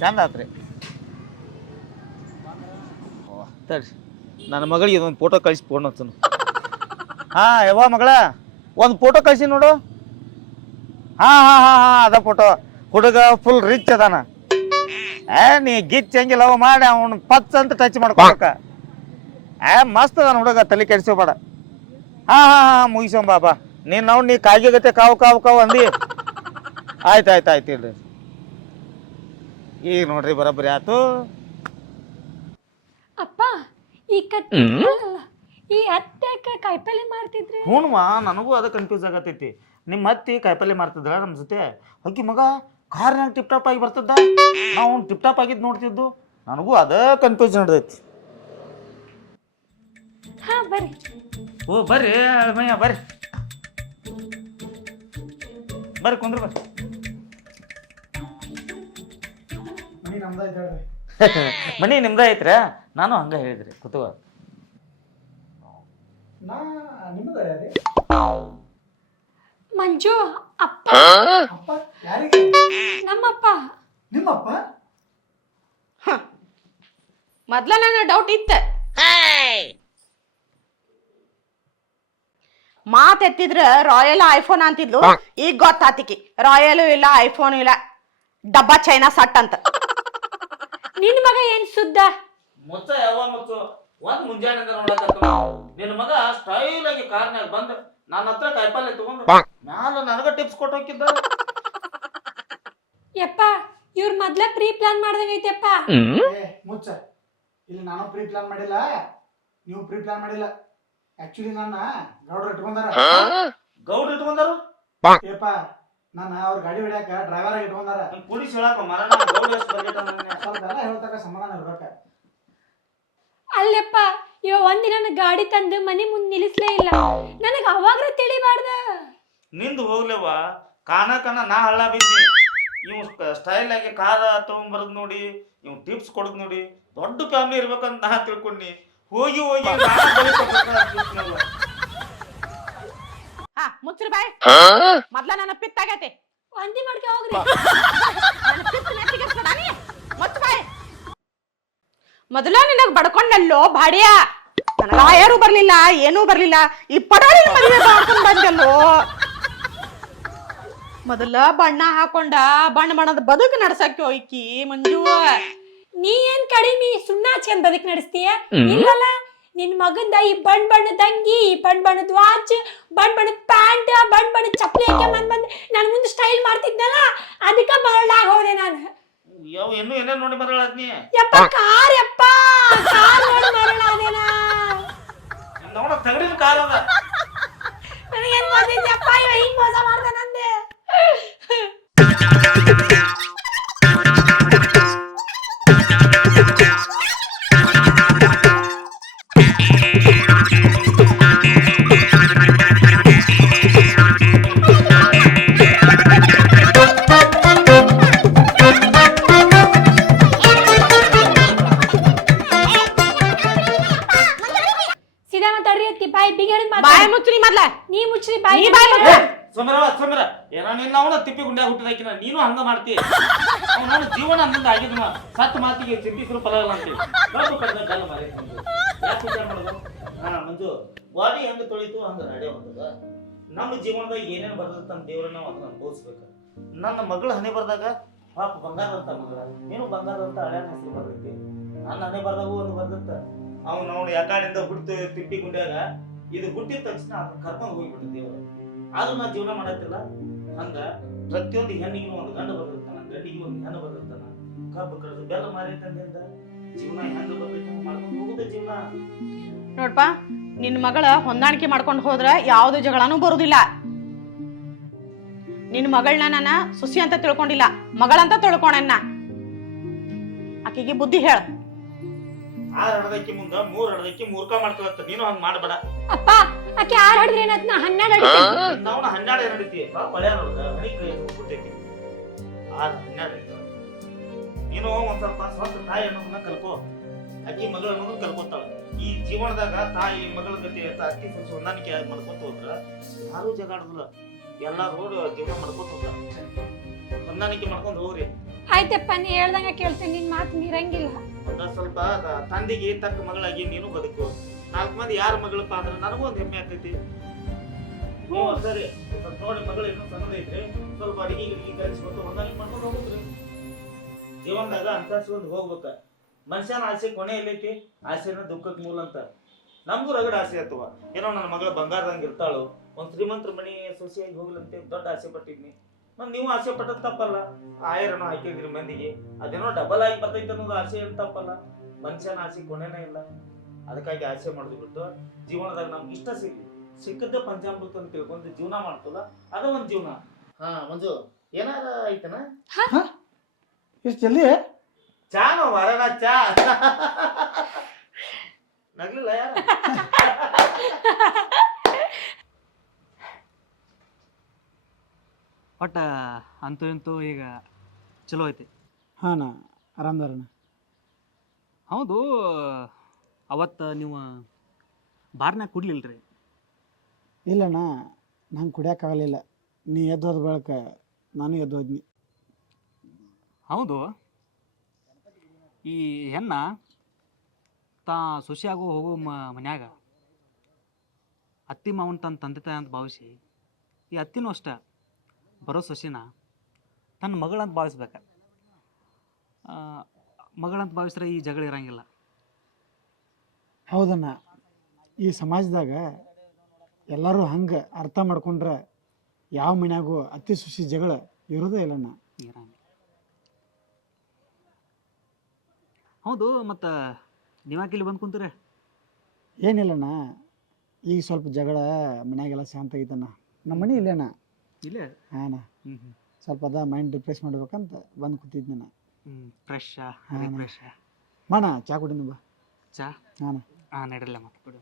ಚಂದ ಆತ್ರಿ. ತಡ್ರಿ ನನ್ನ ಮಗಳಿಗೆ ಇದೊಂದು ಫೋಟೋ ಕಳಿಸಿ ಫೋನ್ ಹಚ್ಚನು. ಹಾ ಯವ್ವ ಮಗಳ ಒಂದು ಫೋಟೋ ಕಳಿಸಿ ನೋಡು. ಹಾ ಹಾ ಹಾ ಹಾ ಅದ ಫೋಟೋ. ಹುಡುಗ ಫುಲ್ ರಿಚ್ ಅದಾನ. ನೀ ಗಿಚ್ ಹೆಂಗಿಲ್ಲ ಅವ ಮಾಡಿ ಅವ್ನು ಪಚ್ ಅಂತ ಟಚ್ ಮಾಡ್ಕೊಳಕ. ಮಸ್ತ್ ಅದಾನ ಹುಡುಗ, ತಲೆ ಕೆಡಿಸೋಬೇಡ. ಹಾ ಹಾ ಹಾ ಮುಗಿಸೋಂಬಾ ಬಾ. ನೀ ಕಾಯಿಗತ್ತೆ ಕಾವು ಕಾವು ಕಾವು ಅಂದಿ. ಆಯ್ತು ಇಲ್ರಿ ಈಗ ನೋಡ್ರಿ ಬರೋಬ್ಬರಿ ಆತು. ಅಪ್ಪ ಈ ಈ ಅತ್ತೆಕ ಕಾಯಿಪಲ್ಲೆ ಮಾಡ್ತಿದ್ರಿ? ಹ್ಞೂನ್ವಾ ನನಗೂ ಅದ ಕನ್ಫ್ಯೂಸ್ ಆಗತೈತಿ. ನಿಮ್ಮ ಅತ್ತಿ ಕಾಯಿಪಲ್ಲೆ ಮಾಡ್ತಿದ್ರ ನಮ್ಮ ಜೊತೆ. ಅಕ್ಕಿ ಮಗ ಕಾರ್ನಾಗ ಟಿಪ್ ಟಾಪ್ ಆಗಿ ಬರ್ತದ, ನಾವು ಟಿಪ್ ಟಾಪ್ ಆಗಿದ್ದು ನೋಡ್ತಿದ್ದು. ನನಗೂ ಅದ ಕನ್ಫ್ಯೂಸ್ ನಡೆದೈತಿ. ಹಾ ಬರ್ರಿ. ಓ ಬರ್ರಿ ಅಳ್ಮಯ್ಯ ಬರ್ರಿ ಬರ್ರಿ ಕುಂದ್ರ ಬರ್ರಿ. ಮನಿ ನಿಮ್ದ ಐತ್ರ? ನಾನು ಹಂಗ ಹೇಳಿದ್ರಿ ಕೂತವ. ಮಂಜು ಅಪ್ಪ ನಮ್ಮಪ್ಪ. ನಿಮ್ಮಪ್ಪ? ಮೊದ್ಲ ನನ್ನ ಡೌಟ್ ಇತ್ತ. ಮಾತ್ ಎತ್ತಿದ್ರ ರಾಯಲ್ ಐಫೋನ್ ಅಂತಿದ್ಲು, ಈಗ ಗೊತ್ತಾತಿಕಿ ರಾಯಲು ಇಲ್ಲ ಐಫೋನ್ ಇಲ್ಲ, ಡಬ್ಬಾ ಚೈನಾ ಸಟ್ ಅಂತ. ನಿನ್ ಮಗ ಏನ್ ಸುದ್ದ? ಮುಚ್ಚ ಯಾವ ಮುಚ್ಚು. ಒಂದ್ ಮುಂಜಾನೆಯಿಂದ ನೋಡಕ ನಿನ್ನ ಮಗ ಸ್ಟೈಲ್ ಆಗಿ ಕಾರ್ನಾಗ ಬಂದ ನನ್ನ ಹತ್ರ ಕಾಯಿಪಲ್ಲೆ ತಗೊಂಡು ಮ್ಯಾಲ ನನಗ ಟಿಪ್ಸ್ ಕೊಟ್ಟು ಹೋಗಿದ್ದ. ಯಪ್ಪ ಇವ್ರ ಮೊದ್ಲ ಪ್ರೀ ಪ್ಲಾನ್ ಮಾಡ್ದಂಗೈತೆಪ್ಪ. ಮುಚ್ಚ. ಇಲ್ಲಿ ನಾನು ಪ್ರೀ ಪ್ಲಾನ್ ಮಾಡಿಲ್ಲ, ನೀವು ಪ್ರೀ ಪ್ಲಾನ್ ಮಾಡಿಲ್ಲ. ಆಕ್ಚುಲಿ ನನ್ನ ಗೌಡ್ರು ಇಟ್ಕೊಂಡಾರ. ಗೌಡ್ರು ಇಟ್ಕೊಂಡಾರು? ಏಪ ನಾನು ಅವ್ರ ಗಾಡಿ ಹೊಡ್ಯಾಕ ಡ್ರೈವರ್ ಆಗಿ ಇಟ್ಕೊಂಡಾರ. ಪೊಲೀಸ್ ಹೇಳಕ ಮರಣ ಗೌಡ ಎಷ್ಟು ಬಜೆಟ್ ಸ್ವಲ್ಪ ಎಲ್ಲ ಹೇಳ್ತಕ್ಕ ಸಮಾಧಾನ ಇರ್ಬೇಕ. ಅಲ್ಲಪ್ಪ ಇವ ಒಂದಿನ ಗಾಡಿ ತಂದು ಮನೆ ಮುಂದೆ ನಿಲ್ಲಿಸ್ಲೇ ಇಲ್ಲ. ನನಗ ಅವಾಗ್ರ ತಿಳಿಬಾರ್ದ. ನಿಂದು ಹೋಗ್ಲೇವ ಕಾನ ನಾ ಹಳ್ಳ ಬಿದ್ನಿ. ಇವ್ ಸ್ಟೈಲ್ ಆಗಿ ಕಾರ ತಗೊಂಬರದ್ ನೋಡಿ, ಇವ್ ಟಿಪ್ಸ್ ಕೊಡದ್ ನೋಡಿ, ದೊಡ್ಡ ಫ್ಯಾಮಿಲಿ ಇರ್ಬೇಕಂತ ನಾ ತಿಳ್ಕೊಂಡಿ. ಹೋಗಿ ಮುಚ್ಚ್ರಿ ಬಾಯ್. ಮೊದ್ಲ ನನ್ನ ಪಿತ್ತಾಗೈತಿ. ವಾಂತಿ ಮಾಡ್ಕ ಹೋಗ್ರಿ. ಮುಚ್ಚ ಬಾಯ್. ಮೊದಲ ನಿನಗ್ ಬಡ್ಕೊಂಡಲ್ಲೋ ಬಾಡಿಯ. ನನಗ ಯಾರು ಬರ್ಲಿಲ್ಲ, ಏನೂ ಬರ್ಲಿಲ್ಲ. ಈ ಪಡಾಳಿ ಮದುವೆ ಮಾಡ್ಕೊಂಡ್ ಬಂದಲ್ಲೋ. ಮೊದಲ ಬಣ್ಣ ಹಾಕೊಂಡ ಬಣ್ಣದ ಬದುಕು ನಡ್ಸಕ್ಕೆ ಹೋಯ್ಕಿ ಮಂಜು. ನೀ ಏನ್ ಕಡಿಮೆ ಸುಣ್ಣ ಹಚ್ಕೊಂಡ್ ಬದುಕ್ ನಡೆಸ್ತೀಯ? ಇಲ್ಲಲ್ಲ, ನಿನ್ ಮಗಂದ ಈ ಬಣ್ಣದ ಅಂಗಿ, ಈ ಬಣ್ಣದ ವಾಚ್, ಬಣ್ಣದ ಪ್ಯಾಂಟ್, ಬಣ್ಣದ ಚಪ್ಪಲಿ ಹಾಕ್ಯಂಡ್ ಬಂದ್ ನನ್ ಮುಂದೆ ಸ್ಟೈಲ್ ಮಾಡ್ತಿದ್ನಲ್ಲ, ಅದಕ್ಕ ಮರಳಾಗ ಹೋದೆ ನಾನು. ಇನ್ನೂ ಏನೇನ್ ನೋಡಿ ಬರಳಾದ್ನಿ. ಯಪ್ಪ ಕಾರ್ ನೋಡಿ ಮರಳಾದೇನಾ? ನೋಡ ತಗಡಿನ ಕಾರ್ ಅದ. ನನಗೇನ್ ಗೊತ್ತಿದ್ಯಪ್ಪ ಇವ ಹಿಂಗ್ ಮೋಸ ಮಾಡ್ತಾನಂದೆ. ಸೀದಾ ಮಾತಾಡ್ರಿ ಅತ್ತಿ, ಬಾಯ್ ಬಿಗಿ ಹಿಡಿದ್ ಬಾಯ್ ಮಾತಾಡ್ರಿ. ಮುಚ್ಚ್ರಿ ಮೊದ್ಲ. ನೀ ಮುಚ್ಚ್ರಿ ಬಾಯ್. ನೀ ಬಾಯ್ ಮುಚ್ಚ. ಸಮರ ಏನೋ ನಿನ್ನ ಅವನ ತಿಪ್ಪಿ ಗುಂಡ್ಯಾಗ ಹುಟ್ಟಿದಾಕಿನ ನೀನು ಹಂಗ ಮಾಡ್ತಿ. ಅವನ ಜೀವನ ಹಂಗಿಂದ ಆಗಿದ್ಮ ಸತ್ ಮಾತಿಗೆ ಚಿಂತಿಸಿದ್ರು ಫಲ ಇಲ್ಲ ಅಂತೀವಿ. ಗಲ್ಲ ಮಾರಿ ಯಾಕೆ ವಿಚಾರ ಮಾಡೋದು? ಮಂಜು ಬಾಡಿ ಹೆಂಗ ತೊಳಿತು ಹಂಗ ನಡೆ ಹೊಂದದ. ನಮ್ಮ ಜೀವನದಾಗ ಏನೇನು ಬರ್ತದ ಅಂತ ದೇವ್ರನ್ನ ನಾವು ಅದನ್ನ ಅನುಭವಿಸ್ಬೇಕು. ನನ್ನ ಮಗಳ ಹಣೆ ಬರ್ದಾಗ ಪಾಪ ಬಂಗಾರ ಅಂತ ಮಗಳ, ನೀನು ಬಂಗಾರ ಅಂತ ಹಳೆ ಹೆಸರು ಬರ್ತೈತಿ. ನನ್ನ ಹಣೆ ಬರ್ದಾಗೂ ಒಂದು ಬರ್ತತ್ತ. ಅವ್ನು ಯಾಕಾಡಿಂದ ಹುಟ್ಟು ತಿಪ್ಪಿ ಗುಂಡ್ಯಾಗ ಇದು ಹುಟ್ಟಿದ ತಕ್ಷಣ ಅದನ್ನ ಕರ್ಕೊಂಡು ಹೋಗ್ಬಿಟ್ಟು ದೇವರು. ಆದ್ರೂ ನಾ ಜೀವನ ಮಾಡತ್ತಿಲ್ಲ. ಹಂಗ ಪ್ರತಿಯೊಂದು ಹೆಣ್ಣಿಗೂ ಒಂದು ಗಂಡ ಬರ್ದಿರ್ತಾನ, ಗಂಡಿಗೆ ಒಂದು ಹೆಣ್ಣು ಬರ್ದಿರ್ತಾನ. ಕಬ್ಬು ಕಡ್ದು ಬೆಲ್ಲ ಮಾರಿತಂದಿಂದ ಜೀವನ ಹೆಂಗ ಬರ್ಬೇಕು ಮಾಡ್ಕೊಂಡು ಹೋಗುದ ಜೀವನ. ನೋಡ್ಪ, ನಿನ್ ಮಗಳ ಹೊಂದಾಣಿಕೆ ಮಾಡ್ಕೊಂಡು ಹೋದ್ರ ಯಾವ್ದು ಜಗಳನೂ ಬರುದಿಲ್ಲ. ನಿನ್ ಮಗಳನ್ನ ನಾನ ಸುಸಿ ಅಂತ ತಿಳ್ಕೊಂಡಿಲ್ಲ, ಮಗಳಂತ ತಿಳ್ಕೊಂಡನ್ನ. ಆಕಿಗೆ ಬುದ್ಧಿ ಹೇಳ. 6 ಹಡದಕ್ಕಿ ಮುಂದ 3 ಹಡದಕ್ಕಿ ಮೂರ್ಖ ಮಾಡ್ತಾಳಂತ. ನೀನು ಹಂಗ ಮಾಡಬೇಡ. ಅಪ್ಪ ಆಕೆ 6 ಹಡಿದ್ರೆ ಏನಾಯ್ತು? ನಾ 12 ಹಡಿತೀನಿ. ನಾವು 12 ಹಡಿತಿ ಪಳ್ಯ ನೋಡ್ದ ಮನಿ ಕೈ ಹೋಗ್ಬಿಟ್ಟೈತಿ. 6 12 ನೀನು ಒಂದ್ ಸ್ವಲ್ಪ ಸ್ವಂತ ತಾಯಿ ಅನ್ನೋದನ್ನ ಕಲ್ಕೋ. ಅಕ್ಕಿ ಮಗಳ ಅನ್ನೋದು ಕಲ್ಕೊತಾಳ. ಈ ಜೀವನದಾಗ ತಾಯಿ ಮಗಳ ಗತಿ ಅತ್ತಿ ಸೊಸಿ ಹೊಂದಾಣಿಕೆ ಮಾಡ್ಕೊತ ಹೋದ್ರ ಯಾರೂ ಜಗಾಡೋದಿಲ್ಲ, ಎಲ್ಲಾರು ಜೀವನ ಮಾಡ್ಕೊತ ಹೋಗ್ತಾರ. ಹೊಂದಾಣಿಕೆ ಮಾಡ್ಕೊಂಡು ಹೋಗ್ರಿ. ಆಯ್ತಪ್ಪ, ನೀ ಹೇಳ್ದಂಗ ಕೇಳ್ತೇನೆ, ನಿನ್ ಮಾತು ಮೀರಂಗಿಲ್ಲ. ಸ್ವಲ್ಪ ತಂದೆಗೆ ತಕ್ಕ ಮಗಳಾಗಿ ನೀನು ಬದುಕು. 4 ಮಂದಿ ಯಾರ ಮಗಳಪ್ಪ ಅಂದ್ರೆ ನನಗೂ ಒಂದು ಹೆಮ್ಮೆ ಆಗ್ತೈತಿ. ನೀವು ಸರಿ ಸ್ವಲ್ಪ ನೋಡಿ, ಮಗಳು ಇನ್ನೂ ಸಣ್ಣದೈತ್ರಿ, ಸ್ವಲ್ಪ ಅಡಿಗೆ ಕಲಿಸ್ಕೊಟ್ಟು ಹೊಂದಾಣಿಕೆ ಮಾಡ್ಕೊಂಡು ಹೋಗ್ರಿ. ಜೀವನದಾಗ ಅನ್ಕರ್ಸ್ಕೊಂಡು ಹೋಗ್ಬೇಕ. ಮನುಷ್ಯನ ಆಸೆ ಕೊನೆ ಎಲ್ಲೈತಿ? ಆಸೆನ ದುಃಖಕ್ಕೆ ಮೂಲ ಅಂತ. ನಮಗೂ ರಗಡ ಆಸೆ ಆತವ, ಏನೋ ನನ್ನ ಮಗಳು ಬಂಗಾರದಂಗೆ ಇರ್ತಾಳು, ಒಂದು ಶ್ರೀಮಂತರ ಮನೆ ಸೊಸೆಯಾಗಿ ಹೋಗ್ಲಂತೆ ದೊಡ್ಡ ಆಸೆ ಪಟ್ಟಿದ್ನಿ. ಮತ್ತೆ ನೀವು ಆಸೆ ಪಟ್ಟದ್ ತಪ್ಪಲ್ಲ, ಆಯರನ್ನು ಹಾಕಿದ್ರಿ ಮಂದಿಗೆ, ಅದೇನೋ ಡಬಲ್ ಆಗಿ ಬರ್ತೈತೆ ಅನ್ನೋದು ಆಸೆ ಏನು ತಪ್ಪಲ್ಲ. ಮನುಷ್ಯನ ಆಸೆ ಕೊನೆನೇ ಇಲ್ಲ. ಅದಕ್ಕಾಗಿ ಆಸೆ ಮಾಡೋದು ಬಿಟ್ಟು ಜೀವನದಾಗ ನಮ್ಗೆ ಇಷ್ಟ ಸಿಕ್ಕದ್ದ ಪಂಚಾಮೃತ ಅಂತ ತಿಳ್ಕೊಂಡು ಜೀವನ ಮಾಡ್ತಲ್ಲ, ಅದ ಒಂದು ಜೀವನ. ಹಾ ಮಂಜು, ಏನಾರ ಐತನ? ಎಷ್ಟು ಜಲ್ದಿ? ಚಾನೋ ಮರಣ ಚಾ ನಗ್ಲಿಲ್ಲ ಯಾರ? ಬಟ್ ಅಂತೂ ಇಂತೂ ಈಗ ಚಲೋ ಐತಿ. ಹಾಂ ನಾ ಆರಾಮದಾರಣ್ಣ. ಹೌದು, ಅವತ್ತು ನೀವು ಬಾರ್ನಾಗ ಕುಡ್ಲಿಲ್ರಿ? ಇಲ್ಲಣ್ಣ, ನಂಗೆ ಕುಡಿಯೋಕ್ಕಾಗಲಿಲ್ಲ. ನೀ ಎದ್ದು ಹೋದ ಬಳಕ ನಾನು ಎದ್ದು ಹೋದ್ನಿ. ಹೌದು, ಈ ಹೆಣ್ಣ ತಾ ಸೊಸೆಯಾಗೋ ಹೋಗೋ ಮನ್ಯಾಗ ಅತ್ತಿ ಮಾವನ್ ತನ್ನ ತಂದೆ ತಾಯಿ ಅಂತ ಭಾವಿಸಿ, ಈ ಅತ್ತಿನೂ ಅಷ್ಟೇ ಬರೋ ಸೊಸೆನ ತನ್ನ ಮಗಳಂತ ಭಾವಿಸ್ಬೇಕು. ಮಗಳಂತ ಭಾವಿಸ್ರೆ ಈ ಜಗಳ ಇರಂಗಿಲ್ಲ. ಹೌದಣ್ಣ, ಈ ಸಮಾಜದಾಗ ಎಲ್ಲರೂ ಹಂಗೆ ಅರ್ಥ ಮಾಡ್ಕೊಂಡ್ರೆ ಯಾವ ಮನ್ಯಾಗೂ ಅತ್ತಿ ಸೊಸಿ ಜಗಳ ಇರೋದೇ ಇಲ್ಲಣ್ಣ. ಇರಂಗಿಲ್ಲ. ಹೌದು, ಮತ್ತು ನೀವ್ಯಾಕೆ ಇಲ್ಲಿ ಬಂದು ಕುಂತೀರ? ಏನಿಲ್ಲಣ್ಣ, ಈಗ ಸ್ವಲ್ಪ ಜಗಳ ಮನ್ಯಾಗೆಲ್ಲ ಶಾಂತ ಆಗೈತಣ್ಣ. ನಮ್ಮ ಮನೆ ಇಲ್ಲೇಣ್ಣ. ಇಲ್ಲೇ? ಹಾಂ, ಸ್ವಲ್ಪ ಅದ ಮೈಂಡ್ ರಿಫ್ರೆಶ್ ಮಾಡ್ಬೇಕಂತ ಬಂದು ಕೂತಿದ್ನ. ಫ್ರೆಶ್ ಹಾಂ ಫ್ರೆಶ್ ಮಾಣ, ಚಾ ಕುಡಿನ ಬಾ. ಚಾ? ಹಾಂ ಹಾಂ, ನಡೀಲ್ಲ ಮತ್ತೆ ಬಿಡು.